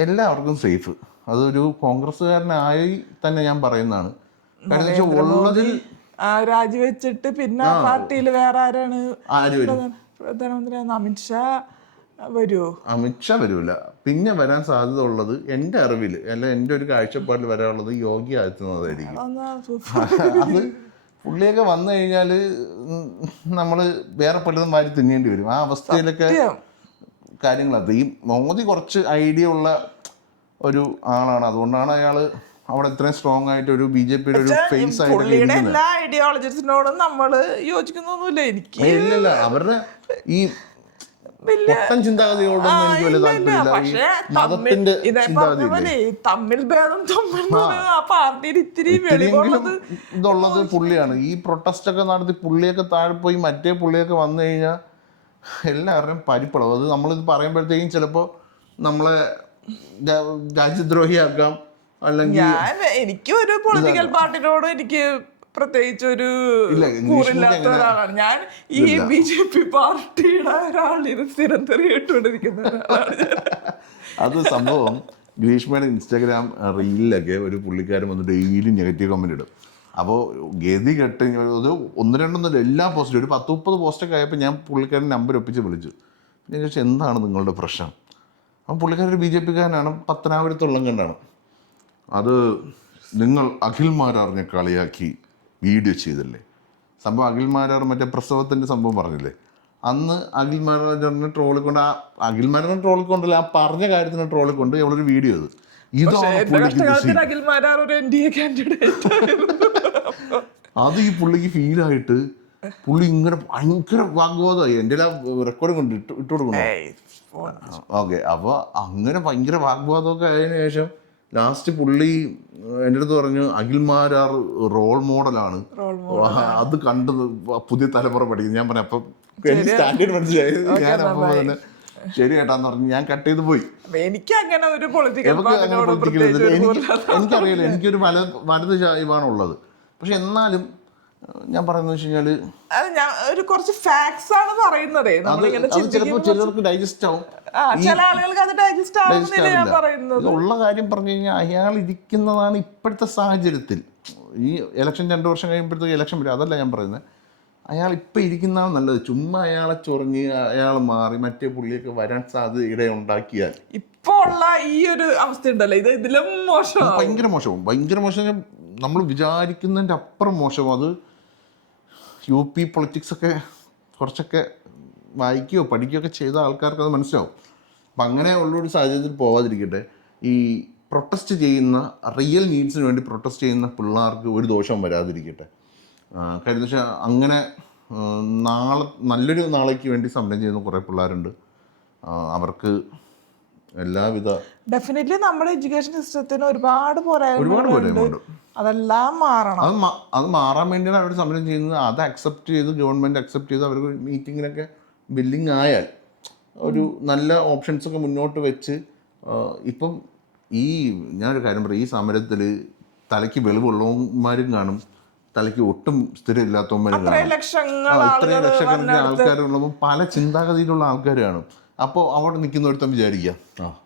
എല്ലാവർക്കും സേഫ്. അതൊരു കോൺഗ്രസ്സുകാരനായി തന്നെ ഞാൻ പറയുന്നതാണ്. കാരണം വെച്ചാൽ ഉള്ളതിൽ രാജിവെച്ചിട്ട് പിന്നെ പാർട്ടിയിൽ വേറെ ആരാണ് ആര് വരും? പ്രധാനമന്ത്രി അമിത്ഷാ വരുമോ? അമിത്ഷാ വരില്ല. പിന്നെ വരാൻ സാധ്യത ഉള്ളത് എൻ്റെ അറിവിൽ അല്ല എൻ്റെ ഒരു കാഴ്ചപ്പാടിൽ വരാനുള്ളത് യോഗി ആദിത്യനാഥായിരിക്കും. അത് പുള്ളിയൊക്കെ വന്നു കഴിഞ്ഞാൽ നമ്മൾ വേറെ പലതും വാരി തിന്നേണ്ടി വരും. ആ അവസ്ഥയിലൊക്കെ കാര്യങ്ങളത്. ഈ മോദി കുറച്ച് ഐഡിയ ഉള്ള ഒരു ആളാണ്, അതുകൊണ്ടാണ് അയാൾ അവിടെ ഇത്രയും സ്ട്രോങ് ആയിട്ട് ഒരു BJP-യുടെ ഒരു ഫേസ് ആയിട്ട് എല്ലാ ഐഡിയോളജിസിനോടും നമ്മള് യോജിക്കുന്നൊന്നുമില്ല. എനിക്ക് ഇല്ലല്ല, അവരുടെ ഈ പൊട്ടൻ ചിന്താഗതിയോടൊന്നും എനിക്ക് വലിയ താല്പര്യമില്ല. മതത്തിന്റെ ചിന്താഗതി തമ്മിൽ ഭേദം ആ പാർട്ടിയിൽ ഇത്തിരി ഇതുള്ളത് പുള്ളിയാണ്. ഈ പ്രൊട്ടസ്റ്റ് ഒക്കെ നടത്തി പുള്ളിയൊക്കെ താഴെ പോയി മറ്റേ പുള്ളിയൊക്കെ വന്നു കഴിഞ്ഞാൽ എല്ലാവരുടെയും പരിപ്പളവും. അത് നമ്മളിത് പറയുമ്പോഴത്തേക്കും ചിലപ്പോൾ നമ്മളെ രാജ്യദ്രോഹിയാക്കാം. അല്ലെങ്കിൽ എനിക്ക് ഒരു പൊളിറ്റിക്കൽ പാർട്ടിനോട് എനിക്ക് പ്രത്യേകിച്ച് ഒരു കൂറില്ലാത്ത ഒരാളാണ് ഞാൻ. ഈ BJP പാർട്ടിയുടെ ഒരാളിന് സ്ഥിരം തെറിയിട്ടുകൊണ്ടിരിക്കുന്ന ഒരാളാണ്. അത് സംഭവം ഗ്രീഷ്മയുടെ ഇൻസ്റ്റാഗ്രാം റീലിലൊക്കെ ഒരു പുള്ളിക്കാരൻ വന്ന് ഡെയിലി നെഗറ്റീവ് കമന്റ് ഇടും. അപ്പോൾ ഗതി കെട്ട് അത് 1-2 എല്ലാ പോസ്റ്റും ഒരു 10-30 പോസ്റ്റൊക്കെ ആയപ്പോൾ ഞാൻ പുള്ളിക്കാരൻ നമ്പർ ഒപ്പിച്ച് വിളിച്ചു. ഞാൻ ചോദിച്ചു എന്താണ് നിങ്ങളുടെ പ്രശ്നം? അപ്പം പുള്ളിക്കാരൻ ഒരു BJP-കാരനാണ്, പത്തനാപുരത്തുള്ളം കണ്ടാണ്. അത് നിങ്ങൾ അഖിൽമാരാറിനെ കളിയാക്കി വീഡിയോ ചെയ്തല്ലേ. സംഭവം അഖിൽമാരാർ മറ്റേ പ്രസവത്തിൻ്റെ സംഭവം പറഞ്ഞില്ലേ, അന്ന് അഖിൽമാരാറിനെ ട്രോളിക്കൊണ്ട് ആ അഖിൽമാരാറിനെ ട്രോളിക്കൊണ്ടല്ല ആ പറഞ്ഞ കാര്യത്തിന് ട്രോളിക്കൊണ്ട് അവളൊരു വീഡിയോ അത് അത് ഈ പുള്ളിക്ക് ഫീലായിട്ട് പുള്ളി ഇങ്ങനെ ഭയങ്കര വാഗ്വാദമായി. എൻ്റെ റെക്കോർഡ് കൊണ്ട് ഇട്ട് കൊടുക്കണം. ഓക്കെ, അപ്പോൾ അങ്ങനെ ഭയങ്കര വാഗ്വാദമൊക്കെ ആയതിനു ശേഷം ലാസ്റ്റ് പുള്ളി എൻ്റെ അടുത്ത് പറഞ്ഞു അഖിൽമാരാർ റോൾ മോഡലാണ്, അത് കണ്ട് പുതിയ തലമുറ പഠിക്കും. ഞാൻ പറഞ്ഞു അപ്പം എനിക്ക് സ്റ്റാൻഡേർഡ് മനസ്സിലായി. ഞാൻ അപ്പം തന്നെ ശരി കേട്ടാന്ന് പറഞ്ഞു ഞാൻ കട്ട് ചെയ്ത് പോയി. എനിക്കങ്ങനെ ഒരു പൊളിറ്റിക്കൽ എനിക്കറിയില്ല, എനിക്കൊരു വലത് ചായ്വാണുള്ളത്. പക്ഷെ എന്നാലും ഞാൻ പറയുന്നത് വെച്ച് കഴിഞ്ഞാല് കുറച്ച് ഫാക്ട്സ് ആണ് പറയുന്നത്. ചിലപ്പോൾ ചിലർക്ക് ഡൈജസ്റ്റ് ആവും, ചില ആളുകൾക്ക് അത് ഡൈജസ്റ്റ് ആവുന്നില്ല. ഞാൻ പറയുന്നത് ഉള്ള കാര്യം പറഞ്ഞു കഴിഞ്ഞാൽ അയാൾ ഇരിക്കുന്നതാണ് ഇപ്പോഴത്തെ സാഹചര്യത്തിൽ. ഈ ഇലക്ഷൻ 2 വർഷം കഴിയുമ്പോഴത്തേക്ക് ഇലക്ഷൻ വരും, അതല്ല ഞാൻ പറയുന്നത്. അയാൾ ഇപ്പം ഇരിക്കുന്നതാണ് നല്ലത്. ചുമ്മാ അയാളെ ചൊറിഞ്ഞ് അയാൾ മാറി മറ്റേ പുള്ളിയൊക്കെ വരാൻ സാധ്യത ഇടയുണ്ടാക്കിയാൽ ഇപ്പോൾ ഉള്ള ഈ ഒരു അവസ്ഥ ഉണ്ടല്ലോ, ഇത് ഇതിലും മോശം, ഭയങ്കര മോശം. നമ്മൾ വിചാരിക്കുന്നതിൻ്റെ അപ്പുറം മോശം. അത് UP പൊളിറ്റിക്സൊക്കെ കുറച്ചൊക്കെ വായിക്കുകയോ പഠിക്കുകയൊക്കെ ചെയ്ത ആൾക്കാർക്ക് അത് മനസ്സിലാവും. അപ്പം അങ്ങനെ ഉള്ളൊരു സാഹചര്യത്തിൽ പോവാതിരിക്കട്ടെ. ഈ പ്രൊട്ടസ്റ്റ് ചെയ്യുന്ന റിയൽ നീഡ്സിന് വേണ്ടി പ്രൊട്ടസ്റ്റ് ചെയ്യുന്ന പിള്ളേർക്ക് ഒരു ദോഷം വരാതിരിക്കട്ടെ. കാര്യം എന്ന് വെച്ചാൽ അങ്ങനെ നല്ലൊരു നാളേക്ക് വേണ്ടി സമരം ചെയ്യുന്ന കുറേ പിള്ളേരുണ്ട്. അവർക്ക് എല്ലാവിധ ഡെഫിനറ്റ്ലി നമ്മുടെ എഡ്യൂക്കേഷൻ സിസ്റ്റത്തിന് ഒരുപാട് പോരായ്മകളുണ്ട്. അതെല്ലാം മാറണം. അത് മാറാൻ വേണ്ടിയാണ് അവർ സമരം ചെയ്യുന്നത്. അത് അക്സെപ്റ്റ് ചെയ്ത് ഗവൺമെൻറ് അക്സെപ്റ്റ് ചെയ്ത് അവർക്ക് മീറ്റിങ്ങിനൊക്കെ ബില്ലിങ് ആയാൽ ഒരു നല്ല ഓപ്ഷൻസൊക്കെ മുന്നോട്ട് വെച്ച് ഇപ്പം ഞാനൊരു കാര്യം പറയും, ഈ സമരത്തിൽ തലയ്ക്ക് വെളിവുള്ളവന്മാരും കാണും, തലയ്ക്ക് ഒട്ടും സ്ഥിരം ഇല്ലാത്തവന്മാരും കാണും. ഇത്രയും ലക്ഷക്കണക്കിന് ആൾക്കാരുള്ളപ്പോൾ പല ചിന്താഗതിയിലുള്ള ആൾക്കാർ കാണും. അപ്പോൾ അവിടെ നിൽക്കുന്നവരുത്തം വിചാരിക്കുക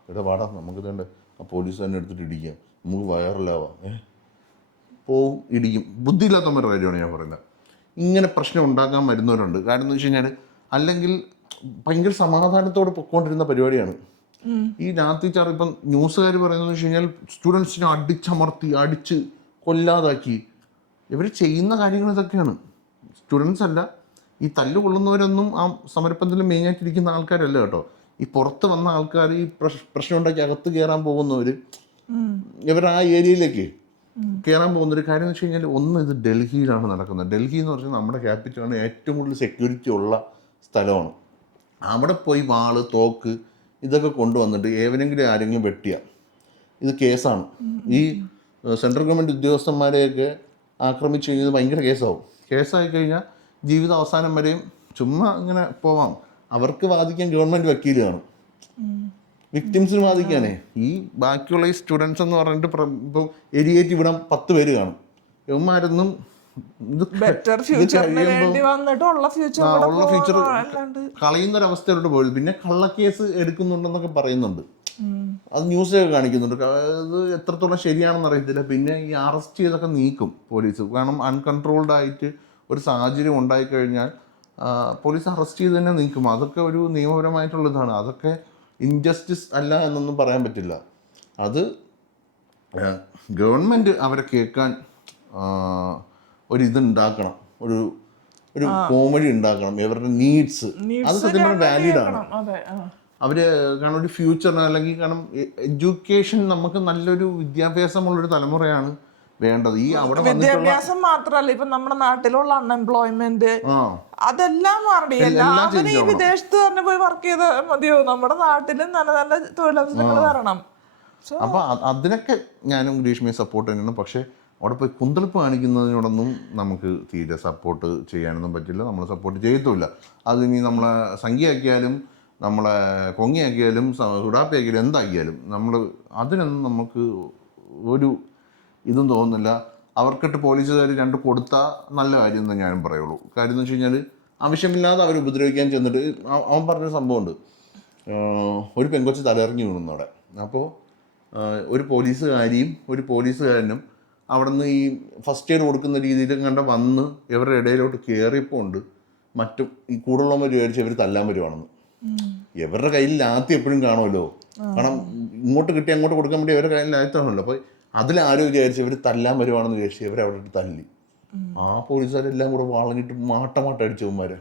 ഇവിടെ പാടാ നമുക്ക് തന്നെ ആ പോലീസ് തന്നെ എടുത്തിട്ട് ഇടിക്കുക, നമുക്ക് വൈറലാവാം, പോവും ഇടിക്കും. ബുദ്ധിയില്ലാത്തവന്മാരുടെ കാര്യമാണ് ഞാൻ പറയുന്നത്. ഇങ്ങനെ പ്രശ്നം ഉണ്ടാക്കാൻ വരുന്നവരുണ്ട്. കാരണം എന്ന് വെച്ച് കഴിഞ്ഞാൽ അല്ലെങ്കിൽ ഭയങ്കര സമാധാനത്തോടെ പൊയ്ക്കൊണ്ടിരുന്ന പരിപാടിയാണ് ഈ രാത്രിച്ചാർ. ഇപ്പം ന്യൂസുകാർ പറയുന്നത് വെച്ച് കഴിഞ്ഞാൽ സ്റ്റുഡൻസിനെ അടിച്ചമർത്തി അടിച്ച് കൊല്ലാതാക്കി. ഇവർ ചെയ്യുന്ന കാര്യങ്ങൾ ഇതൊക്കെയാണ്. സ്റ്റുഡൻസ് അല്ല, ഈ തല്ലുകൊള്ളുന്നവരൊന്നും ആ സമരപ്പന്തലിൽ മെയിനായിട്ടിരിക്കുന്ന ആൾക്കാരല്ല കേട്ടോ. ഈ പുറത്ത് വന്ന ആൾക്കാർ ഈ പ്രശ്നം ഉണ്ടാക്കി അകത്ത് കയറാൻ പോകുന്നവർ, ഇവർ ആ ഏരിയയിലേക്ക് കയറാൻ പോകുന്നൊരു കാര്യം എന്ന് വെച്ച് കഴിഞ്ഞാൽ ഇത് ഡൽഹിയിലാണ് നടക്കുന്നത്. ഡൽഹി എന്ന് പറഞ്ഞാൽ നമ്മുടെ ക്യാപിറ്റലാണ്, ഏറ്റവും കൂടുതൽ സെക്യൂരിറ്റി ഉള്ള സ്ഥലമാണ്. അവിടെ പോയി വാള് തോക്ക് ഇതൊക്കെ കൊണ്ടുവന്നിട്ട് ആരെങ്കിലും വെട്ടിയ ഇത് കേസാണ്. ഈ സെൻട്രൽ ഗവൺമെൻറ് ഉദ്യോഗസ്ഥന്മാരെയൊക്കെ ആക്രമിച്ചു കഴിഞ്ഞാൽ ഭയങ്കര കേസാവും. കേസായി കഴിഞ്ഞാൽ ജീവിത അവസാനം വരെയും ചുമ്മാ ഇങ്ങനെ പോവാം. അവർക്ക് വാദിക്കാൻ ഗവൺമെൻറ് വക്കീൽ കാണും, വിക്ടിംസിന് വാദിക്കാനേ. ഈ ബാക്കിയുള്ള ഈ സ്റ്റുഡൻസ് എന്ന് പറഞ്ഞിട്ട് ഇപ്പോൾ എരിയേറ്റ് വിടാൻ 10 പേര് കാണും. ഇവന്മാരൊന്നും ബെറ്റർ ഫ്യൂച്ചറിന് വേണ്ടി വന്നിട്ടുള്ള ഫ്യൂച്ചർ കളയുന്നൊരവസ്ഥയിലോട്ട് പോയത്. പിന്നെ കള്ളക്കേസ് എടുക്കുന്നുണ്ടെന്നൊക്കെ പറയുന്നുണ്ട്, അത് ന്യൂസൊക്കെ കാണിക്കുന്നുണ്ട്. അത് എത്രത്തോളം ശരിയാണെന്ന് അറിയത്തില്ല. പിന്നെ ഈ അറസ്റ്റ് ചെയ്തൊക്കെ നീക്കും പോലീസ്. കാരണം അൺകൺട്രോൾഡ് ആയിട്ട് ഒരു സാഹചര്യം ഉണ്ടായിക്കഴിഞ്ഞാൽ പോലീസ് അറസ്റ്റ് ചെയ്ത് തന്നെ നീക്കും. അതൊക്കെ ഒരു നിയമപരമായിട്ടുള്ളതാണ്. അതൊക്കെ ഇൻജസ്റ്റിസ് അല്ല എന്നൊന്നും പറയാൻ പറ്റില്ല. അത് ഗവൺമെൻറ് അവരെ കേൾക്കാൻ ഒരിതുണ്ടാക്കണം, ഒരു കോമഡി ഉണ്ടാക്കണം. ഇവരുടെ നീഡ്സ് അത് സത്യം പറഞ്ഞാൽ വാലിഡ് ആണ്. അവർ കാരണം ഒരു ഫ്യൂച്ചറിന് അല്ലെങ്കിൽ കാരണം എഡ്യൂക്കേഷൻ നമുക്ക് നല്ലൊരു വിദ്യാഭ്യാസമുള്ളൊരു തലമുറയാണ് വേണ്ടത്. ഈ അവിടെ വിദ്യാഭ്യാസം മാത്രല്ല, ഇപ്പൊ നമ്മുടെ നാട്ടിലുള്ള അൺഎംപ്ലോയ്മെന്റ് അതെല്ലാം മാറി. എല്ലാവരും ഈ വിദേശത്ത് തന്നെ പോയി വർക്ക് ചെയ്ത് മതിയോ? നമ്മുടെ നാട്ടിലും നല്ല നല്ല തൊഴിലവസരങ്ങൾ വരണം. അപ്പൊ അതിനൊക്കെ ഞാനും ഗ്രീഷ്മയെ സപ്പോർട്ട് തന്നെയാണ്. പക്ഷെ അവിടെ പോയി കുന്തളിപ്പ് കാണിക്കുന്നതിനോടൊന്നും നമുക്ക് തീരെ സപ്പോർട്ട് ചെയ്യാനൊന്നും പറ്റില്ല. നമ്മൾ സപ്പോർട്ട് ചെയ്യത്തുമില്ല. അതിനി നമ്മളെ സംഖ്യയാക്കിയാലും നമ്മളെ കൊങ്ങിയാക്കിയാലും സുഡാപ്പിയാക്കിയാലും എന്താക്കിയാലും അതിനൊന്നും നമുക്ക് ഒരു ഇതും തോന്നുന്നില്ല. അവർക്കിട്ട് പോലീസുകാർ 2 കൊടുത്താൽ നല്ല കാര്യം എന്ന് ഞാനും പറയുള്ളൂ. കാര്യം എന്ന് വെച്ച് കഴിഞ്ഞാൽ ആവശ്യമില്ലാതെ അവർ ഉപദ്രവിക്കാൻ ചെന്നിട്ട് അവൻ പറഞ്ഞൊരു സംഭവമുണ്ട്. ഒരു പെൺകൊച്ച് തലയിറങ്ങി വീണു അവിടെ. അപ്പോൾ ഒരു പോലീസുകാരിയും ഒരു പോലീസുകാരനും അവിടെ നിന്ന് ഈ ഫസ്റ്റ് എയ്ഡ് കൊടുക്കുന്ന രീതിയിൽ കണ്ട വന്ന് ഇവരുടെ ഇടയിലോട്ട് കയറിയപ്പോൾ ഉണ്ട് മറ്റും ഈ കൂടുള്ളവർ വിചാരിച്ച് ഇവർ തല്ലാൻ വരുവാണെന്ന്. ഇവരുടെ കയ്യിൽ ലാത്തി എപ്പോഴും കാണുമല്ലോ, കാരണം ഇങ്ങോട്ട് കിട്ടി അങ്ങോട്ട് കൊടുക്കാൻ വേണ്ടി ഇവരുടെ കയ്യിൽ ലാത്താണല്ലോ. അപ്പോൾ അതിലാരോ വിചാരിച്ച് ഇവർ തല്ലാൻ വരുവാണെന്ന് വിചാരിച്ച് ഇവരവിടെ ഇട്ട് തല്ലി. ആ പോലീസുകാരെല്ലാം കൂടെ വളഞ്ഞിട്ട് മാട്ടമാട്ടം അടിച്ചവന്മാരെ,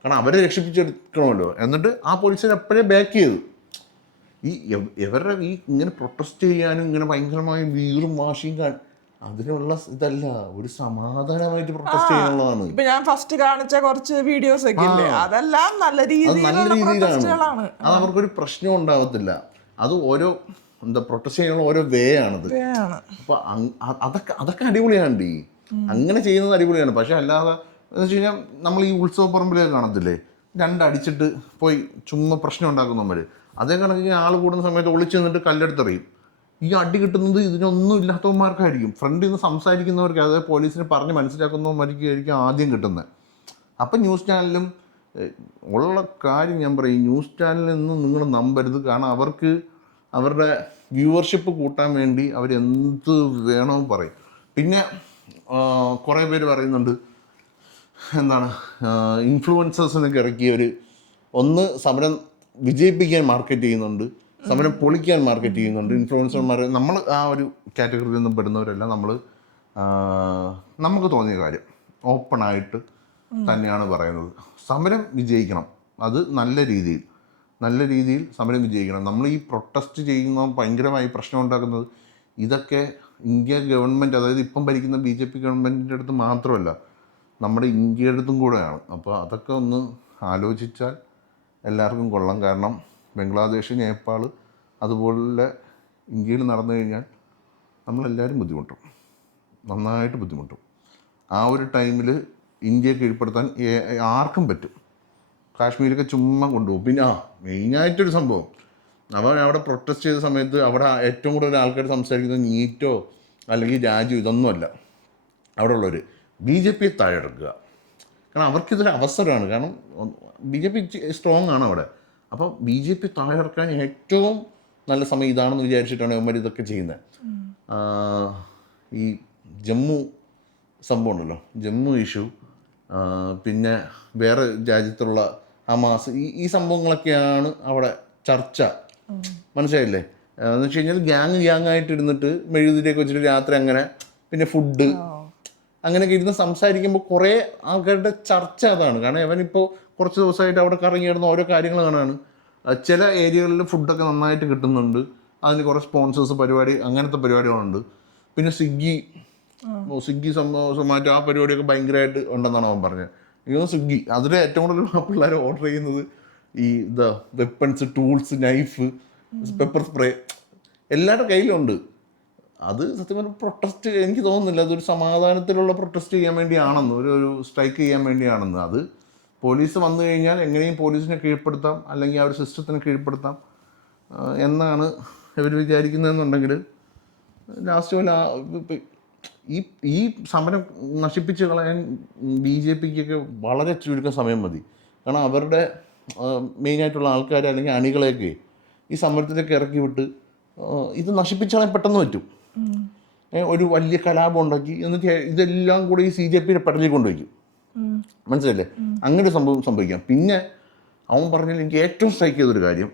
കാരണം അവരെ രക്ഷിപ്പിച്ചെടുക്കണമല്ലോ. എന്നിട്ട് ആ പോലീസുകാർ എപ്പോഴേ ബാക്ക് ചെയ്തു. ഈ ഇവരുടെ ഈ ഇങ്ങനെ പ്രൊട്ടസ്റ്റ് ചെയ്യാനും ഇങ്ങനെ ഭയങ്കരമായ വീറും വാശിയും അതിനുള്ള ഇതല്ല, ഒരു സമാധാനമായിട്ട് പ്രൊട്ടസ്റ്റ് ചെയ്യാനുള്ളതാണ്. ഇപ്പൊ ഞാൻ ഫസ്റ്റ് കാണിച്ച കുറച്ച് വീഡിയോസ് ഒക്കെ ഇല്ലേ, അതെല്ലാം നല്ല രീതിയിലാണ്. രീതിയിലാണ്. അത് അവർക്കൊരു പ്രശ്നം ഉണ്ടാവത്തില്ല. അത് ഓരോ പ്രൊട്ടസ്റ്റ് ചെയ്യാനുള്ള ഓരോ വേ ആണത്. അപ്പൊ അതൊക്കെ അടിപൊളിയാണ്. അങ്ങനെ ചെയ്യുന്നത് അടിപൊളിയാണ്. പക്ഷെ അല്ലാതെ എന്ന് വെച്ച് കഴിഞ്ഞാൽ നമ്മൾ ഈ ഉത്സവ പറമ്പിലൊക്കെ കാണത്തില്ലേ, 2 അടിച്ചിട്ട് പോയി ചുമ്മാ പ്രശ്നം ഉണ്ടാക്കുന്നവര്. അതേ കണക്ക് ആൾ കൂടുന്ന സമയത്ത് ഒളിച്ചു നിന്നിട്ട് കല്ലെടുത്തെറിയും. ഈ അടി കിട്ടുന്നത് ഇതിനൊന്നും ഇല്ലാത്തവന്മാർക്കായിരിക്കും. ഫ്രണ്ടിൽ നിന്ന് സംസാരിക്കുന്നവർക്ക്, അതായത് പോലീസിനെ പറഞ്ഞ് മനസ്സിലാക്കുന്നവന്മാർക്കായിരിക്കും ആദ്യം കിട്ടുന്നത്. അപ്പം ന്യൂസ് ചാനലിലും ഉള്ള കാര്യം ഞാൻ പറയും, ന്യൂസ് ചാനലിൽ നിന്നും നിങ്ങൾ നമ്പരുത്. കാരണം അവർക്ക് അവരുടെ വ്യൂവർഷിപ്പ് കൂട്ടാൻ വേണ്ടി അവരെന്ത് വേണമെന്ന് പറയും. പിന്നെ കുറേ പേര് പറയുന്നുണ്ട്, എന്താണ് ഇൻഫ്ലുവൻസേഴ്സിനൊക്കെ ഇറക്കിയവർ ഒന്ന് സമരം വിജയിപ്പിക്കാൻ മാർക്കറ്റ് ചെയ്യുന്നുണ്ട്, സമരം പൊളിക്കാൻ മാർക്കറ്റ് ചെയ്യുന്നുണ്ട്. ഇൻഫ്ലുവൻസർമാർ നമ്മൾ ആ ഒരു കാറ്റഗറിയിൽ നിന്നും പെടുന്നവരെല്ലാം നമുക്ക് തോന്നിയ കാര്യം ഓപ്പണായിട്ട് തന്നെയാണ് പറയുന്നത്. സമരം വിജയിക്കണം, അത് നല്ല രീതിയിൽ സമരം വിജയിക്കണം. നമ്മൾ ഈ പ്രൊട്ടസ്റ്റ് ചെയ്യുന്ന ഭയങ്കരമായി പ്രശ്നം ഉണ്ടാക്കുന്നത് ഇതൊക്കെ ഇന്ത്യ ഗവൺമെൻറ്, അതായത് ഇപ്പം ഭരിക്കുന്ന BJP ഗവൺമെൻറ്റിൻ്റെ അടുത്ത് മാത്രമല്ല, നമ്മുടെ ഇന്ത്യയുടെ അടുത്തും കൂടെയാണ്. അപ്പോൾ അതൊക്കെ ഒന്ന് ആലോചിച്ചാൽ എല്ലാവർക്കും കൊള്ളാം. കാരണം ബംഗ്ലാദേശ്, നേപ്പാൾ അതുപോലെ ഇന്ത്യയിൽ നടന്നു കഴിഞ്ഞാൽ നമ്മളെല്ലാവരും ബുദ്ധിമുട്ടും, നന്നായിട്ട് ബുദ്ധിമുട്ടും. ആ ഒരു ടൈമിൽ ഇന്ത്യയെ കീഴ്പ്പെടുത്താൻ ആർക്കും പറ്റും. കാശ്മീരൊക്കെ ചുമ്മാ കൊണ്ടുപോകും. പിന്നെ മെയിനായിട്ടൊരു സംഭവം, അവിടെ പ്രൊട്ടസ്റ്റ് ചെയ്ത സമയത്ത് അവിടെ ഏറ്റവും കൂടുതൽ ആൾക്കാർ സംസാരിക്കുന്നത് നീറ്റോ അല്ലെങ്കിൽ രാജ്യം ഇതൊന്നുമല്ല. അവിടെ ഉള്ളവർ BJPയെ താഴെടുക്കുക. കാരണം അവർക്കിതൊരു അവസരമാണ്. കാരണം BJP സ്ട്രോങ് ആണ് അവിടെ. അപ്പോൾ BJP താഴെയിറക്കാൻ ഏറ്റവും നല്ല സമയം ഇതാണെന്ന് വിചാരിച്ചിട്ടാണ് ഇവന്മാർ ഇതൊക്കെ ചെയ്യുന്നത്. ഈ ജമ്മു സംഭവം ഉണ്ടല്ലോ, ജമ്മു ഇഷ്യൂ, പിന്നെ വേറെ രാജ്യത്തുള്ള ഹമാസ്, ഈ സംഭവങ്ങളൊക്കെയാണ് അവിടെ ചർച്ച. മനസ്സിലായില്ലേ? എന്ന് വെച്ച് കഴിഞ്ഞാൽ ഗ്യാങ്ങായിട്ട് ഇരുന്നിട്ട് മെഴുകുതിരിയൊക്കെ വെച്ചിട്ട് രാത്രി അങ്ങനെ, പിന്നെ ഫുഡ് അങ്ങനെയൊക്കെ ഇരുന്ന് സംസാരിക്കുമ്പോൾ കുറേ ആൾക്കാരുടെ ചർച്ച അതാണ്. കാരണം അവനിപ്പോൾ കുറച്ച് ദിവസമായിട്ട് അവിടെ കറങ്ങി കിടന്ന ഓരോ കാര്യങ്ങൾ കാണാണ്. ചില ഏരിയകളിൽ ഫുഡൊക്കെ നന്നായിട്ട് കിട്ടുന്നുണ്ട്, അതിന് കുറേ സ്പോൺസേഴ്സ് പരിപാടി, അങ്ങനത്തെ പരിപാടികളുണ്ട്. പിന്നെ സ്വിഗ്ഗി സൊമാറ്റോ ആ പരിപാടിയൊക്കെ ഭയങ്കരമായിട്ട് ഉണ്ടെന്നാണ് അവൻ പറഞ്ഞത്. എനിക്ക് സ്വിഗ്ഗി അതിൽ ഏറ്റവും കൂടുതൽ പിള്ളേർ ഓർഡർ ചെയ്യുന്നത് ഈ weapons, tools, knife, pepper spray എല്ലാവരുടെ കയ്യിലുണ്ട്. അത് സത്യം പറഞ്ഞാൽ പ്രൊട്ടസ്റ്റ് എനിക്ക് തോന്നുന്നില്ല അതൊരു സമാധാനത്തിലുള്ള പ്രൊട്ടസ്റ്റ് ചെയ്യാൻ വേണ്ടിയാണെന്ന്, ഒരു സ്ട്രൈക്ക് ചെയ്യാൻ വേണ്ടിയാണെന്ന്. അത് പോലീസ് വന്നു കഴിഞ്ഞാൽ എങ്ങനെയും പോലീസിനെ കീഴ്പ്പെടുത്താം, അല്ലെങ്കിൽ ആ ഒരു സിസ്റ്റത്തിനെ കീഴ്പ്പെടുത്താം എന്നാണ് ഇവർ വിചാരിക്കുന്നതെന്നുണ്ടെങ്കിൽ ലാസ്റ്റ് പോലെ ഈ സമരം നശിപ്പിച്ച് കളയാൻ BJPക്കൊക്കെ വളരെ ചുരുക്കം സമയം മതി. കാരണം അവരുടെ മെയിനായിട്ടുള്ള ആൾക്കാർ അല്ലെങ്കിൽ അണികളെയൊക്കെ ഈ സമരത്തിലേക്ക് ഇറക്കി വിട്ട് ഇത് നശിപ്പിച്ച് കളയാൻ പെട്ടെന്ന് പറ്റും. ഒരു വലിയ കലാപം ഉണ്ടാക്കി എന്നിട്ട് ഇതെല്ലാം കൂടി ഈ CJPയുടെ പെടലിൽ കൊണ്ടുവയ്ക്കും. മനസ്സിലല്ലേ? അങ്ങനെ ഒരു സംഭവം സംഭവിക്കാം. പിന്നെ അവൻ പറഞ്ഞാൽ എനിക്ക് ഏറ്റവും സ്ട്രൈക്ക് ചെയ്തൊരു കാര്യം,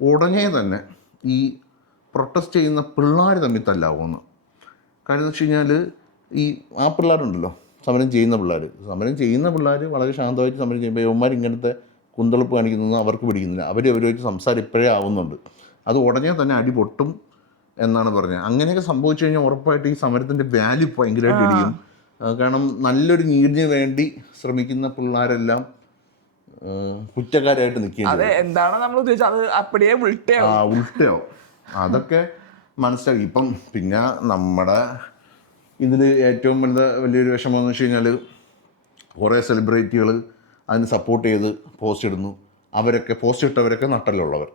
ഉടനെ തന്നെ ഈ പ്രൊട്ടസ്റ്റ് ചെയ്യുന്ന പിള്ളേർ തമ്മിൽ തല്ലാവുമെന്ന്. കാര്യം എന്ന് വെച്ച് കഴിഞ്ഞാൽ ആ പിള്ളേരുണ്ടല്ലോ, സമരം ചെയ്യുന്ന പിള്ളേർ വളരെ ശാന്തമായിട്ട് സമരം ചെയ്യുമ്പോൾ യവന്മാർ ഇങ്ങനത്തെ കുന്തളിപ്പ് കാണിക്കുന്നതൊന്നും അവർക്ക് പിടിക്കുന്നില്ല. അവരുമായിട്ട് സംസാരം ഇപ്പോഴേ ആവുന്നുണ്ട്. അത് ഉടനെ തന്നെ അടി പൊട്ടും എന്നാണ് പറഞ്ഞത്. അങ്ങനെയൊക്കെ സംഭവിച്ചു കഴിഞ്ഞാൽ ഉറപ്പായിട്ട് ഈ സമരത്തിൻ്റെ വാല്യൂ ഭയങ്കരമായിട്ട് ഇടിയും. കാരണം നല്ലൊരു നീതിന് വേണ്ടി ശ്രമിക്കുന്ന പിള്ളേരെല്ലാം കുറ്റക്കാരായിട്ട് നിൽക്കുകയും എന്താണ് നമ്മൾ ഉദ്ദേശിച്ചത്, അത് അപ്പടിയെ ഉൾട്ടയാവും. അതൊക്കെ മനസ്സിലാക്കി. ഇപ്പം പിന്നെ നമ്മുടെ ഇതിൽ ഏറ്റവും വലിയൊരു വിഷമം എന്ന് വെച്ച് കഴിഞ്ഞാൽ കുറേ സെലിബ്രിറ്റികൾ അതിന് സപ്പോർട്ട് ചെയ്ത് പോസ്റ്റ് ഇടുന്നു. Post ഇട്ടവരൊക്കെ നട്ടലുള്ളവർ,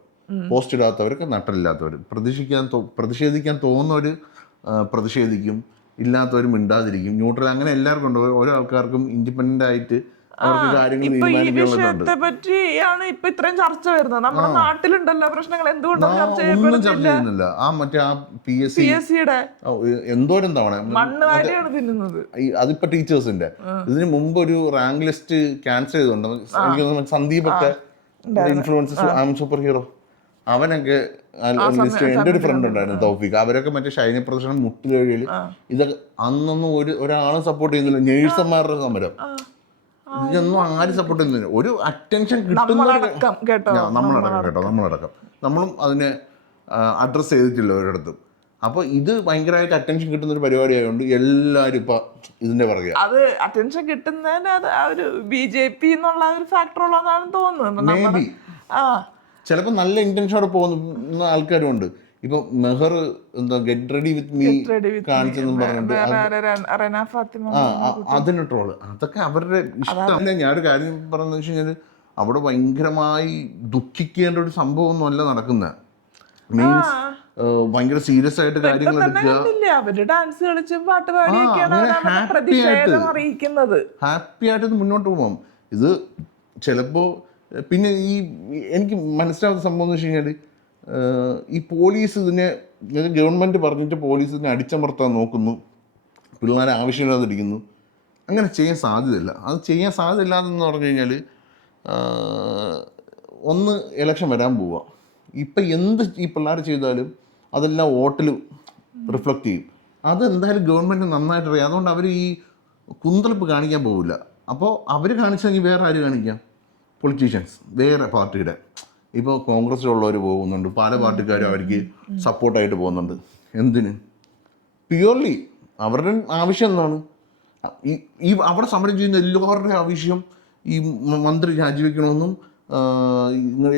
post ഇടാത്തവരൊക്കെ നട്ടലില്ലാത്തവർ. പ്രതിഷേധിക്കാൻ തോന്നുന്നവർ പ്രതിഷേധിക്കും, ഇല്ലാത്തവർ മിണ്ടാതിരിക്കും, ന്യൂട്രൽ. അങ്ങനെ എല്ലാവർക്കും ഉണ്ട്. ഓരോ ആൾക്കാർക്കും ഇൻഡിപെൻഡൻ്റ് ആയിട്ട് അവർക്ക് കാര്യങ്ങൾ തീരുമാനിക്കാനുള്ളതുണ്ട്. പറ്റിയാണ് ഇപ്പൊ ഇത്രയും ചർച്ച വരുന്നത്. നമ്മുടെ നാട്ടിലുണ്ടല്ലോ പ്രശ്നങ്ങൾ, എന്തുകൊണ്ടാണ് ചർച്ച ചെയ്യുന്നില്ല? ആ PSC എന്തോരം തവണ മണ്ണ് വാരിയാണ് തിന്നുന്നത്. അതിപ്പോ ടീച്ചേഴ്സിന്റെ ഇതിന് മുമ്പ് ഒരു റാങ്ക് ലിസ്റ്റ് ക്യാൻസൽ ചെയ്തുകൊണ്ട് എനിക്ക് സന്ദീപൊക്കെ ഇൻഫ്ലുവൻസർ സൂപ്പർ ഹീറോ അവനൊക്കെ ലിസ്റ്റ്. എൻ്റെ ഒരു ഫ്രണ്ട് ഉണ്ടായിരുന്നു തൗഫീഖ്, അവരൊക്കെ മറ്റേ ഷൈനി പ്രദർശനം മുട്ടുകഴിയിൽ ഇതൊക്കെ അന്നൊന്നും ഒരാളും സപ്പോർട്ട് ചെയ്യുന്നില്ല. നേഴ്സന്മാരുടെ സമരം ഇതൊന്നും ആരും സപ്പോർട്ട് ചെയ്യുന്നില്ല. ഒരു അറ്റൻഷൻ കിട്ടുന്ന നമ്മളടക്കം നമ്മളും അതിനെ അഡ്രസ്സ് ചെയ്തിട്ടില്ല ഒരിടത്തും. അപ്പോൾ ഇത് ഭയങ്കരമായിട്ട് അറ്റൻഷൻ കിട്ടുന്ന ഒരു പരിപാടി ആയതുകൊണ്ട് എല്ലാവരും ഇപ്പൊ ഇതിന്റെ പറയുക. അത് അറ്റൻഷൻ കിട്ടുന്നതിന് അത് ആ ഒരു BJP എന്നുള്ള ഒരു ഫാക്ടർ ഉള്ളതാണ് തോന്നുന്നത്. മേ ബി ചിലപ്പോൾ നല്ല ഇന്റൻഷനോടെ പോകുന്ന ആൾക്കാരും ഉണ്ട്. ഇപ്പൊ മെഹർ എന്താ ഗെറ്റ് റെഡി വിത്ത് മീ കാണിച്ചെന്നും പറഞ്ഞിട്ട് അതിന് ട്രോള്, അതൊക്കെ അവരുടെ ഇഷ്ടം. ഞാനൊരു കാര്യം പറഞ്ഞെന്ന് വെച്ച് കഴിഞ്ഞാൽ അവിടെ ഭയങ്കരമായി ദുഃഖിക്കേണ്ട ഒരു സംഭവം ഒന്നും അല്ല നടക്കുന്നത്. മീൻസ് ഭയങ്കര സീരിയസ് ആയിട്ട് കാര്യങ്ങൾ ഹാപ്പി ആയിട്ട് മുന്നോട്ട് പോകാം. ഇത് ചിലപ്പോ പിന്നെ എനിക്ക് മനസ്സിലാവുന്ന സംഭവം എന്ന് വെച്ച് കഴിഞ്ഞാൽ ഈ പോലീസ് ഇതിനെ ഗവൺമെൻറ് പറഞ്ഞിട്ട് പോലീസ് ഇതിനെ അടിച്ചമർത്താൻ നോക്കുന്നു, പിള്ളേരെ ആവശ്യമില്ലാതെ ഇരിക്കുന്നു. അങ്ങനെ ചെയ്യാൻ സാധ്യതയില്ല. അത് ചെയ്യാൻ സാധ്യതയില്ലാതെന്ന് പറഞ്ഞു കഴിഞ്ഞാൽ ഒന്ന് ഇലക്ഷൻ വരാൻ പോവുക. ഇപ്പം എന്ത് ഈ പിള്ളേർ ചെയ്താലും അതെല്ലാം വോട്ടിൽ റിഫ്ലക്റ്റ് ചെയ്യും. അതെന്തായാലും ഗവൺമെൻറ് നന്നായിട്ട് അറിയാം. അതുകൊണ്ട് അവർ ഈ കുന്തളിപ്പ് കാണിക്കാൻ പോവില്ല. അപ്പോൾ അവർ കാണിച്ചെങ്കിൽ വേറെ ആര് കാണിക്കാം? പൊളിറ്റീഷ്യൻസ് വേറെ പാർട്ടിയുടെ. ഇപ്പോൾ കോൺഗ്രസ്സിലുള്ളവർ പോകുന്നുണ്ട്, പല പാർട്ടിക്കാരും അവർക്ക് സപ്പോർട്ടായിട്ട് പോകുന്നുണ്ട്. എന്തിന്? പ്യുവർലി അവരുടെ ആവശ്യം എന്താണ്? ഈ അവിടെ സമരം ചെയ്യുന്ന എല്ലാവരുടെയും ആവശ്യം ഈ മന്ത്രി രാജിവെക്കണമെന്നും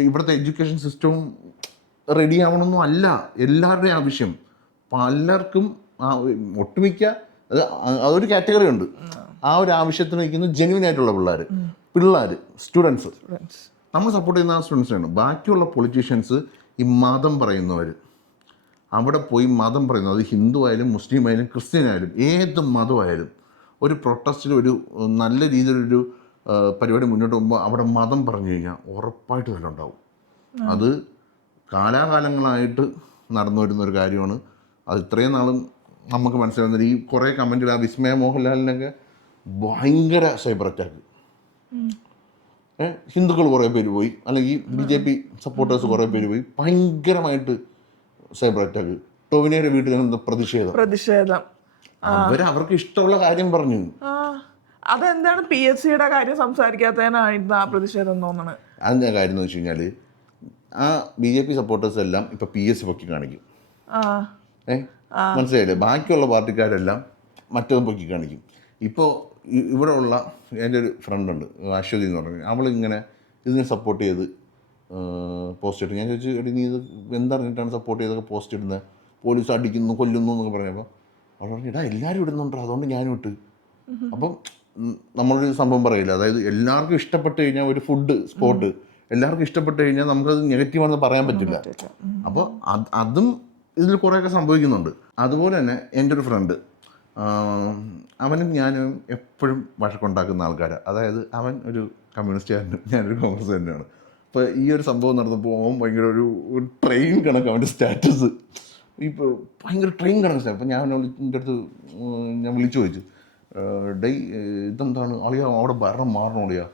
ഇവിടുത്തെ എഡ്യൂക്കേഷൻ സിസ്റ്റവും റെഡി ആവണമെന്നും അല്ല എല്ലാവരുടെയും ആവശ്യം. പലർക്കും ഒട്ടുമിക്ക അതൊരു കാറ്റഗറി ഉണ്ട്. ആ ഒരു ആവശ്യത്തിന് നിൽക്കുന്ന ജെന്യുവൻ ആയിട്ടുള്ള പിള്ളേർ സ്റ്റുഡൻസ്. നമ്മൾ സപ്പോർട്ട് ചെയ്യുന്ന ആ സ്റ്റുഡൻസിനാണ്. ബാക്കിയുള്ള പൊളിറ്റീഷ്യൻസ് ഈ മതം പറയുന്നവർ അവിടെ പോയി മതം പറയുന്നു. അത് ഹിന്ദു ആയാലും മുസ്ലിം ആയാലും ക്രിസ്ത്യൻ ആയാലും ഏത് മതമായാലും ഒരു പ്രൊട്ടസ്റ്റിൽ ഒരു നല്ല രീതിയിലൊരു പരിപാടി മുന്നോട്ട് പോകുമ്പോൾ അവിടെ മതം പറഞ്ഞു കഴിഞ്ഞാൽ ഉറപ്പായിട്ട് തന്നെ ഉണ്ടാവും. അത് കാലാകാലങ്ങളായിട്ട് നടന്നു വരുന്നൊരു കാര്യമാണ്. അത് ഇത്രയും നാളും നമുക്ക് മനസ്സിലാവുന്നത്. ഈ കുറേ കമൻറ്റുകൾ ആ വിസ്മയ മോഹൻലാലിനൊക്കെ ഭയങ്കര സൈബർ അറ്റാക്ക്, ഹിന്ദുക്കൾ കുറേ പേര് പോയി, അല്ലെങ്കിൽ BJP സപ്പോർട്ടേഴ്സ് കുറേ പേര് പോയി, ഭയങ്കരമായിട്ട് സൈബർ അറ്റാക്ക്. ടോവിനോയുടെ വീട്ടിൽ നിന്ന് പ്രതിഷേധം അവർക്ക് ഇഷ്ടമുള്ള കാര്യം പറഞ്ഞു. അതെന്താണ് PSCയുടെ കാര്യം സംസാരിക്കാത്തതിനായിരുന്നു ആ പ്രതിഷേധം തോന്നുന്നത്. അതിൻ്റെ കാര്യം എന്ന് വെച്ച് കഴിഞ്ഞാൽ ആ BJP സപ്പോർട്ടേഴ്സ് എല്ലാം ഇപ്പൊ PSC പൊക്കി കാണിക്കും. മനസ്സിലായില്ലേ? ബാക്കിയുള്ള പാർട്ടിക്കാരെല്ലാം മറ്റൊന്നും പൊക്കി കാണിക്കും. ഇപ്പോൾ ഇവിടെ ഉള്ള എൻ്റെ ഒരു ഫ്രണ്ടുണ്ട് അശ്വതി എന്ന് പറഞ്ഞു, അവളിങ്ങനെ ഇതിനെ സപ്പോർട്ട് ചെയ്ത് പോസ്റ്റ് ഇട്ടു. ഞാൻ ചോദിച്ചു, എടി നീ ഇത് എന്തറിഞ്ഞിട്ടാണ് സപ്പോർട്ട് ചെയ്തൊക്കെ പോസ്റ്റ് ഇടുന്നത്? പോലീസ് അടിക്കുന്നു കൊല്ലുന്നു എന്നൊക്കെ പറഞ്ഞപ്പോൾ അവൾ പറഞ്ഞു, ഇടാ എല്ലാവരും ഇടുന്നുണ്ടോ അതുകൊണ്ട് ഞാനും ഇട്ട്. അപ്പം നമ്മളൊരു സംഭവം പറയില്ല, അതായത് എല്ലാവർക്കും ഇഷ്ടപ്പെട്ട് കഴിഞ്ഞാൽ ഒരു ഫുഡ് സ്പോട്ട് എല്ലാവർക്കും ഇഷ്ടപ്പെട്ട് കഴിഞ്ഞാൽ നമുക്കത് നെഗറ്റീവാണെന്ന് പറയാൻ പറ്റില്ല. അപ്പോൾ അതും ഇതിൽ കുറേയൊക്കെ സംഭവിക്കുന്നുണ്ട്. അതുപോലെ തന്നെ എൻ്റെ ഒരു ഫ്രണ്ട്, അവനും ഞാനും എപ്പോഴും വഴക്കുണ്ടാക്കുന്ന ആൾക്കാരാണ്. അതായത് അവൻ ഒരു കമ്മ്യൂണിസ്റ്റുകാരനും ഞാനൊരു കോൺഗ്രസ്സുകാരനാണ്. അപ്പോൾ ഈ ഒരു സംഭവം നടന്നപ്പോൾ അവൻ ഭയങ്കര ഒരു ട്രെയിൻ കണക്ക് അവൻ്റെ സ്റ്റാറ്റസ്, ഇപ്പോൾ ഭയങ്കര ട്രെയിൻ കണക്ക്. അപ്പോൾ ഞാൻ എൻ്റെ അടുത്ത് ഞാൻ വിളിച്ചു ചോദിച്ചു, ഡേയ് ഇതെന്താണ് അളിയാ അവിടെ ഭരണം മാറണം അളിയാ,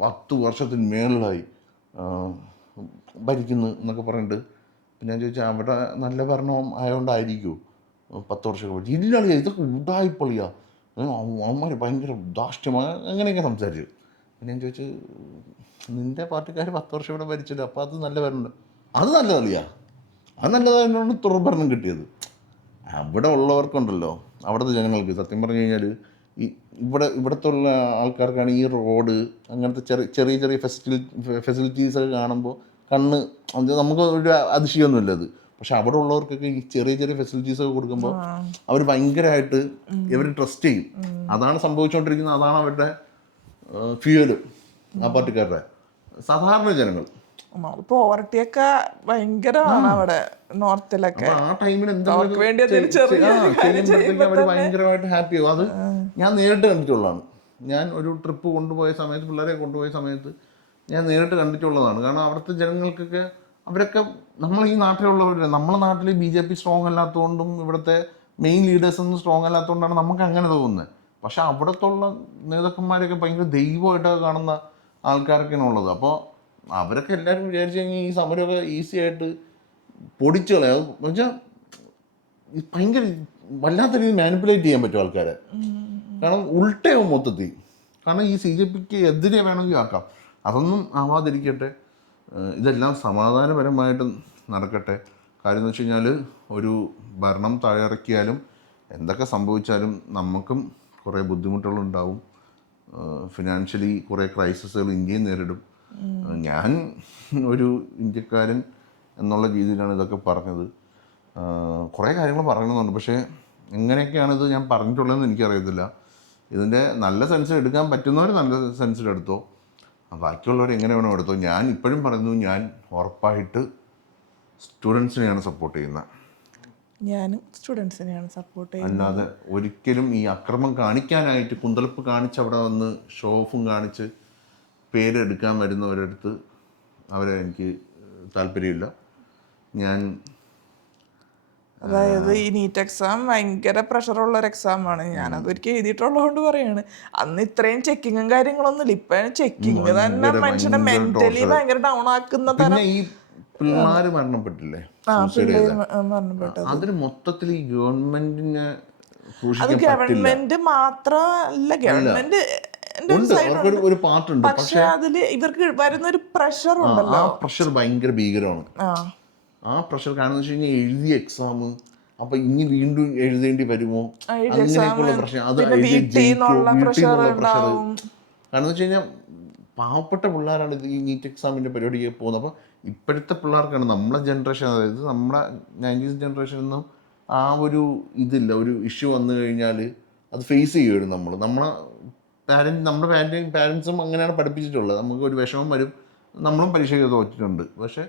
10 വർഷത്തിന് മേളിലായി ഭരിക്കുന്നു എന്നൊക്കെ പറഞ്ഞിട്ട്. പിന്നെ ഞാൻ ചോദിച്ചാൽ അവിടെ നല്ല ഭരണം ആയതുകൊണ്ടായിരിക്കുമോ 10 വർഷം? ഇല്ല അളിയാ, ഇതൊക്കെ ഉണ്ടായിപ്പൊളിയാ, അവന്മാർ ഭയങ്കര ധാർഷ്ട്യമാണ് അങ്ങനെയൊക്കെ സംസാരിച്ചു. പിന്നെ ഞാൻ ചോദിച്ചു, നിൻ്റെ പാർട്ടിക്കാർ 10 വർഷം ഇവിടെ ഭരിച്ചില്ല, അപ്പോൾ അത് നല്ല ഭരണം, അത് നല്ലതളിയാ, അത് നല്ലതായതുകൊണ്ടാണ് തുടർഭരണം കിട്ടിയത്. അവിടെ ഉള്ളവർക്കുണ്ടല്ലോ, അവിടുത്തെ ജനങ്ങൾക്ക് സത്യം പറഞ്ഞു കഴിഞ്ഞാൽ ഈ ഇവിടുത്തെ ആൾക്കാർക്കാണ് ഈ റോഡ് അങ്ങനത്തെ ചെറിയ ചെറിയ ഫെസിലിറ്റീസൊക്കെ കാണുമ്പോൾ കണ്ണ്, നമുക്ക് ഒരു അതിശയമൊന്നുമില്ല അത്. പക്ഷെ അവിടെ ഉള്ളവർക്കൊക്കെ ഈ ചെറിയ ചെറിയ ഫെസിലിറ്റീസൊക്കെ കൊടുക്കുമ്പോൾ അവർ ഭയങ്കരമായിട്ട് ഇവർ ട്രസ്റ്റ് ചെയ്യും. അതാണ് സംഭവിച്ചുകൊണ്ടിരിക്കുന്നത്. അതാണ് അവരുടെ ഫ്യൂവല്, ആ പാർട്ടിക്കാരുടെ. സാധാരണ ജനങ്ങൾ പോവർട്ടിയൊക്കെ ഭയങ്കരമാണ് അവിടെ നോർത്തിലൊക്കെ. ആ ടൈമിൽ ചെയ്യുമ്പോഴത്തേക്ക് അവർ ഭയങ്കരമായിട്ട് ഹാപ്പി ആവും. അത് ഞാൻ നേരിട്ട് കണ്ടിട്ടുള്ളതാണ്. ഞാൻ ഒരു ട്രിപ്പ് കൊണ്ടുപോയ സമയത്ത്, പിള്ളേരെ കൊണ്ടുപോയ സമയത്ത് ഞാൻ നേരിട്ട് കണ്ടിട്ടുള്ളതാണ്. കാരണം അവിടുത്തെ ജനങ്ങൾക്കൊക്കെ, അവരൊക്കെ നമ്മൾ ഈ നാട്ടിലുള്ളവർ, നമ്മളെ നാട്ടിൽ BJP സ്ട്രോങ് അല്ലാത്തതുകൊണ്ടും ഇവിടുത്തെ മെയിൻ ലീഡേഴ്സൊന്നും സ്ട്രോങ് അല്ലാത്തതുകൊണ്ടാണ് നമുക്ക് അങ്ങനെ തോന്നുന്നത്. പക്ഷെ അവിടത്തുള്ള നേതാക്കന്മാരൊക്കെ ഭയങ്കര ദൈവമായിട്ടൊക്കെ കാണുന്ന ആൾക്കാരൊക്കെയാണ് ഉള്ളത്. അപ്പോൾ അവരൊക്കെ എല്ലാവരും വിചാരിച്ചു കഴിഞ്ഞാൽ ഈ സമരമൊക്കെ ഈസി ആയിട്ട് പൊടിച്ചു കളയാം. എന്ന് വെച്ചാൽ ഭയങ്കര വല്ലാത്ത രീതിയിൽ മാനിപ്പുലേറ്റ് ചെയ്യാൻ പറ്റും ആൾക്കാരെ. കാരണം ഉൾട്ടയാവും മൊത്തത്തിൽ. കാരണം ഈ CJPക്ക് എതിരെ വേണമെങ്കിൽ ആക്കാം. അതൊന്നും ആവാതിരിക്കട്ടെ, ഇതെല്ലാം സമാധാനപരമായിട്ട് നടക്കട്ടെ. കാര്യം എന്ന് വെച്ച് കഴിഞ്ഞാൽ ഒരു ഭരണം താഴെയിറക്കിയാലും എന്തൊക്കെ സംഭവിച്ചാലും നമുക്കും കുറേ ബുദ്ധിമുട്ടുകളുണ്ടാവും. ഫിനാൻഷ്യലി കുറേ ക്രൈസിസുകൾ ഇന്ത്യയും നേരിടും. ഞാൻ ഒരു ഇന്ത്യക്കാരൻ എന്നുള്ള രീതിയിലാണ് ഇതൊക്കെ പറഞ്ഞത്. കുറേ കാര്യങ്ങൾ പറയണമെന്നുണ്ട്, പക്ഷേ എങ്ങനെയൊക്കെയാണിത് ഞാൻ പറഞ്ഞിട്ടുള്ളതെന്ന് എനിക്കറിയത്തില്ല. ഇതിൻ്റെ നല്ല സെൻസ് എടുക്കാൻ പറ്റുന്നവർ നല്ല സെൻസിലെടുത്തോ, ബാക്കിയുള്ളവർ എങ്ങനെ വേണോ എടുത്തോ. ഞാൻ ഇപ്പോഴും പറയുന്നു, ഞാൻ ഉറപ്പായിട്ട് സ്റ്റുഡൻസിനെയാണ് സപ്പോർട്ട് ചെയ്യുന്നത്. ഞാനും സ്റ്റുഡൻസിനെയാണ് സപ്പോർട്ട് ചെയ്യുന്നത്. അല്ലാതെ ഒരിക്കലും ഈ അക്രമം കാണിക്കാനായിട്ട് കുന്തളിപ്പ് കാണിച്ച് അവിടെ വന്ന് ഷോ ഓഫും കാണിച്ച് പേരെടുക്കാൻ വരുന്നവരടുത്ത് അവരെ എനിക്ക് താല്പര്യമില്ല. ഞാൻ അതായത് ഈ നീറ്റ് എക്സാം ഭയങ്കര പ്രഷറുള്ളൊരു എക്സാമാണ്. ഞാനത് ഒരിക്കൽ എഴുതിയിട്ടുള്ളതുകൊണ്ട് പറയാണ്. അന്ന് ഇത്രയും ചെക്കിങ്ങും കാര്യങ്ങളൊന്നുമില്ല. ഇപ്പൊ ചെക്കിങ് തന്നെ മനുഷ്യനെ മെന്റലി ഭയങ്കര ഡൗൺ ആക്കുന്ന തരം. ഈ പിള്ളേര് മരണപ്പെട്ടില്ലേ, അതിന് മൊത്തത്തിൽ ഈ ഗവൺമെന്റിനെ അത് ഗവൺമെന്റ് മാത്രമല്ല, ഗവൺമെന്റ് ഒരു പാർട്ടുണ്ട്. പക്ഷെ അതില് ഇവർക്ക് വരുന്ന ഒരു പ്രഷർ ഉണ്ടല്ലോ, ആ പ്രഷർ ഭയങ്കര ഭീകരമാണ്. ആ പ്രഷർ കാരണം വെച്ച് കഴിഞ്ഞാൽ എഴുതിയ എക്സാം അപ്പൊ ഇനി വീണ്ടും എഴുതേണ്ടി വരുമോ, അങ്ങനെയൊക്കെയുള്ള പ്രശ്നം. അത് പ്രഷർ കാരണം വെച്ച് കഴിഞ്ഞാൽ പാവപ്പെട്ട പിള്ളേരാണ് ഈ നീറ്റ് എക്സാമിന്റെ പരിപാടിക്ക് പോകുന്നത്. അപ്പോൾ ഇപ്പോഴത്തെ പിള്ളേർക്കാണ്, നമ്മളെ ജനറേഷൻ, അതായത് നമ്മുടെ 90s ജനറേഷനൊന്നും ആ ഒരു ഇതില്ല. ഒരു ഇഷ്യൂ വന്നു കഴിഞ്ഞാൽ അത് ഫേസ് ചെയ്യുമായിരുന്നു നമ്മളെ പാരൻസും അങ്ങനെയാണ് പഠിപ്പിച്ചിട്ടുള്ളത്. നമുക്ക് ഒരു വിഷമം വരും, നമ്മളും പരീക്ഷയ്ക്ക് തോറ്റിട്ടുണ്ട്, പക്ഷെ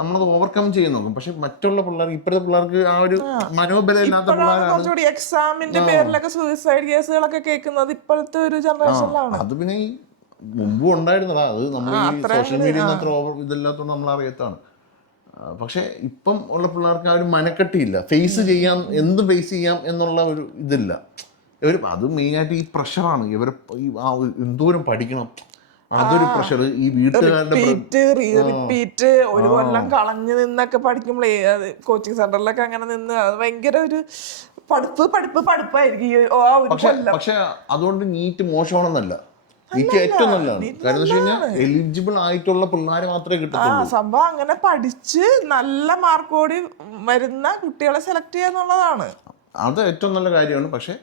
നമ്മളത് ഓവർകം ചെയ്യാൻ നോക്കും. പക്ഷെ മറ്റുള്ള പിള്ളേർക്ക്, ഇപ്പോഴത്തെ പിള്ളേർക്ക് ആ ഒരു മനോബലം ഇല്ലാത്ത പിള്ളേരാണ്. എക്സാമിന്റെ പേരിലൊക്കെ സൂയിസൈഡ് കേസുകളൊക്കെ കേൾക്കുന്നത് ഇപ്പോഴത്തെ ഒരു ജനറേഷനിലാണ്. അത് പിന്നെ ഈ മുമ്പും ഉണ്ടായിരുന്നതാ, അത് നമ്മൾ ഈ സോഷ്യൽ മീഡിയ അത്ര ഓവർ ഇതല്ലാത്തതുകൊണ്ട് നമ്മൾ അറിയാത്തതാണ്. പക്ഷെ ഇപ്പം ഉള്ള പിള്ളേർക്ക് ആ ഒരു മനക്കെട്ടിയില്ല, ഫേസ് ചെയ്യാം, എന്ത് ഫേസ് ചെയ്യാം എന്നുള്ള ഒരു ഇതില്ല. അത് മെയിനായിട്ട് ഈ പ്രഷറാണ്. ഇവരെ എന്തോരം പഠിക്കണം, അതൊരു പ്രഷർ. ഈ വീട്ടുകാരുടെ റിപ്പീറ്റ് ഒരു കൊല്ലം കളഞ്ഞു നിന്നൊക്കെ പഠിക്കുമ്പോഴേ, കോച്ചിങ് സെന്ററിലൊക്കെ അങ്ങനെ നിന്ന് അത് ഭയങ്കര ഒരു പഠിപ്പായിരിക്കും. പക്ഷെ അതുകൊണ്ട് നീറ്റ് മോശമാണെന്നല്ല, നീറ്റ് ഏറ്റവും നല്ലതാണ്. കാരണം എന്ന് വെച്ച് കഴിഞ്ഞാൽ എലിജിബിൾ ആയിട്ടുള്ള പിള്ളേരെ മാത്രമേ കിട്ടത്തുള്ളൂ. സംഭവം അങ്ങനെ പഠിച്ച് നല്ല മാർക്കോടി വരുന്ന കുട്ടികളെ സെലക്ട് ചെയ്യാന്നുള്ളതാണ്. അത് ഏറ്റവും നല്ല കാര്യമാണ്. പക്ഷെ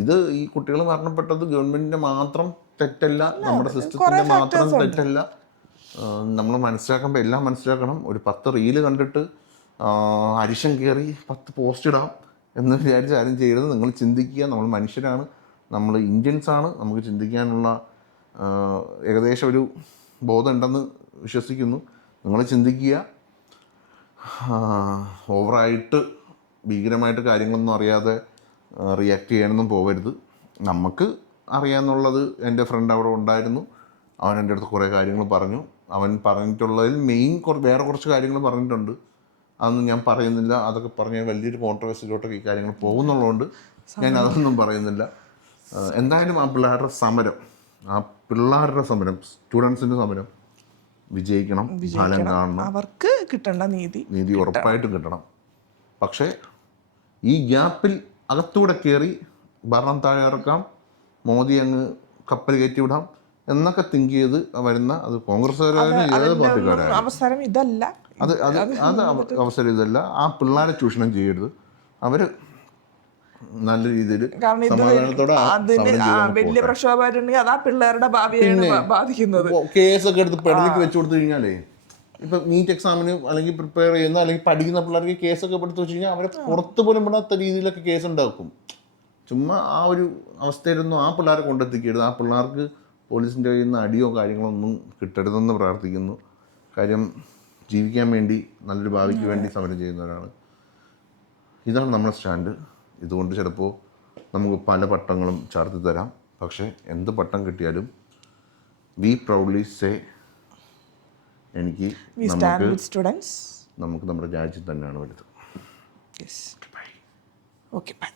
ഇത് ഈ കുട്ടികൾ മരണപ്പെട്ടത് ഗവൺമെന്റിന്റെ മാത്രം തെറ്റല്ല, നമ്മുടെ സിസ്റ്റത്തിന്റെ മാത്രം തെറ്റല്ല. നമ്മൾ മനസ്സിലാക്കുമ്പോൾ എല്ലാം മനസ്സിലാക്കണം. ഒരു 10 റീല് കണ്ടിട്ട് അരിശം കയറി 10 പോസ്റ്റ് ഇടാം എന്ന് വിചാരിച്ച് ആരും ചെയ്യരുത്. നിങ്ങൾ ചിന്തിക്കുക, നമ്മൾ മനുഷ്യരാണ്, നമ്മൾ ഇന്ത്യൻസാണ്, നമുക്ക് ചിന്തിക്കാനുള്ള ഏകദേശം ഒരു ബോധം ഉണ്ടെന്ന് വിശ്വസിക്കുന്നു. നിങ്ങൾ ചിന്തിക്കുക, ഓവറായിട്ട് ഭീകരമായിട്ട് കാര്യങ്ങളൊന്നും അറിയാതെ റിയാക്ട് ചെയ്യാനൊന്നും പോകരുത്. നമുക്ക് അറിയാമെന്നുള്ളത്, എൻ്റെ ഫ്രണ്ട് അവിടെ ഉണ്ടായിരുന്നു, അവൻ എൻ്റെ അടുത്ത് കുറേ കാര്യങ്ങൾ പറഞ്ഞു. അവൻ പറഞ്ഞിട്ടുള്ളതിൽ മെയിൻ വേറെ കുറച്ച് കാര്യങ്ങൾ പറഞ്ഞിട്ടുണ്ട്, അതൊന്നും ഞാൻ പറയുന്നില്ല. അതൊക്കെ പറഞ്ഞാൽ വലിയൊരു കോൺട്രവേഴ്സിയിലോട്ടൊക്കെ ഈ കാര്യങ്ങൾ പോകുന്നുള്ളതുകൊണ്ട് ഞാൻ അതൊന്നും പറയുന്നില്ല. എന്തായാലും ആ പിള്ളേരുടെ സമരം, സ്റ്റുഡൻസിൻ്റെ സമരം വിജയിക്കണം, ഫലം കാണണം, അവർക്ക് കിട്ടേണ്ട നീതി ഉറപ്പായിട്ടും കിട്ടണം. പക്ഷേ ഈ ഗ്യാപ്പിൽ അകത്തൂടെ കയറി ഭരണം താഴെ ഇറക്കാം, മോദി അങ്ങ് കപ്പൽ കയറ്റി വിടാം എന്നൊക്കെ തിങ്ക് ചെയ്ത് വരുന്ന, അത് കോൺഗ്രസ്സുകാരായാലും ഏത് പാർട്ടിക്കാരായാലും അവസരം ഇതല്ല. അത് അവസരം ഇതല്ല. ആ പിള്ളേരെ ചൂഷണം ചെയ്യരുത്. അവർ നല്ല രീതിയിൽ സമാധാനത്തോടെ വലിയ പ്രക്ഷോഭമായിട്ടുണ്ടെങ്കിൽ അതാ പിള്ളേരുടെ ഭാവിയാണ് ബാധിക്കുന്നത്. കേസൊക്കെ എടുത്ത് പെടലേക്ക് വെച്ച് കൊടുത്തു കഴിഞ്ഞാലേ, ഇപ്പം നീറ്റ് എക്സാമിന് അല്ലെങ്കിൽ പ്രിപ്പയർ ചെയ്യുന്ന അല്ലെങ്കിൽ പഠിക്കുന്ന പിള്ളേർക്ക് കേസൊക്കെ എടുത്ത് വെച്ച് കഴിഞ്ഞാൽ അവരെ പുറത്ത് പോലും വിടാത്ത രീതിയിലൊക്കെ കേസ് ഉണ്ടാക്കും. ചുമ്മാ ആ ഒരു അവസ്ഥയിലൊന്നും ആ പിള്ളേരെ കൊണ്ടെത്തിക്കരുത്. ആ പിള്ളേർക്ക് പോലീസിൻ്റെ കയ്യിൽ നിന്ന് അടിയോ കാര്യങ്ങളോ ഒന്നും കിട്ടരുതെന്ന് പ്രാർത്ഥിക്കുന്നു. കാര്യം ജീവിക്കാൻ വേണ്ടി, നല്ലൊരു ഭാവിക്ക് വേണ്ടി സമരം ചെയ്യുന്നവരാണ്. ഇതാണ് നമ്മുടെ സ്റ്റാൻഡ്. ഇതുകൊണ്ട് ചിലപ്പോൾ നമുക്ക് പല പട്ടങ്ങളും ചാർത്തി തരാം. പക്ഷേ എന്ത് പട്ടം കിട്ടിയാലും വി പ്രൗഡ്ലി സേ, എനിക്ക് നമുക്ക് നമ്മുടെ രാജ്യം തന്നെയാണ് വലുത്. Okay, by.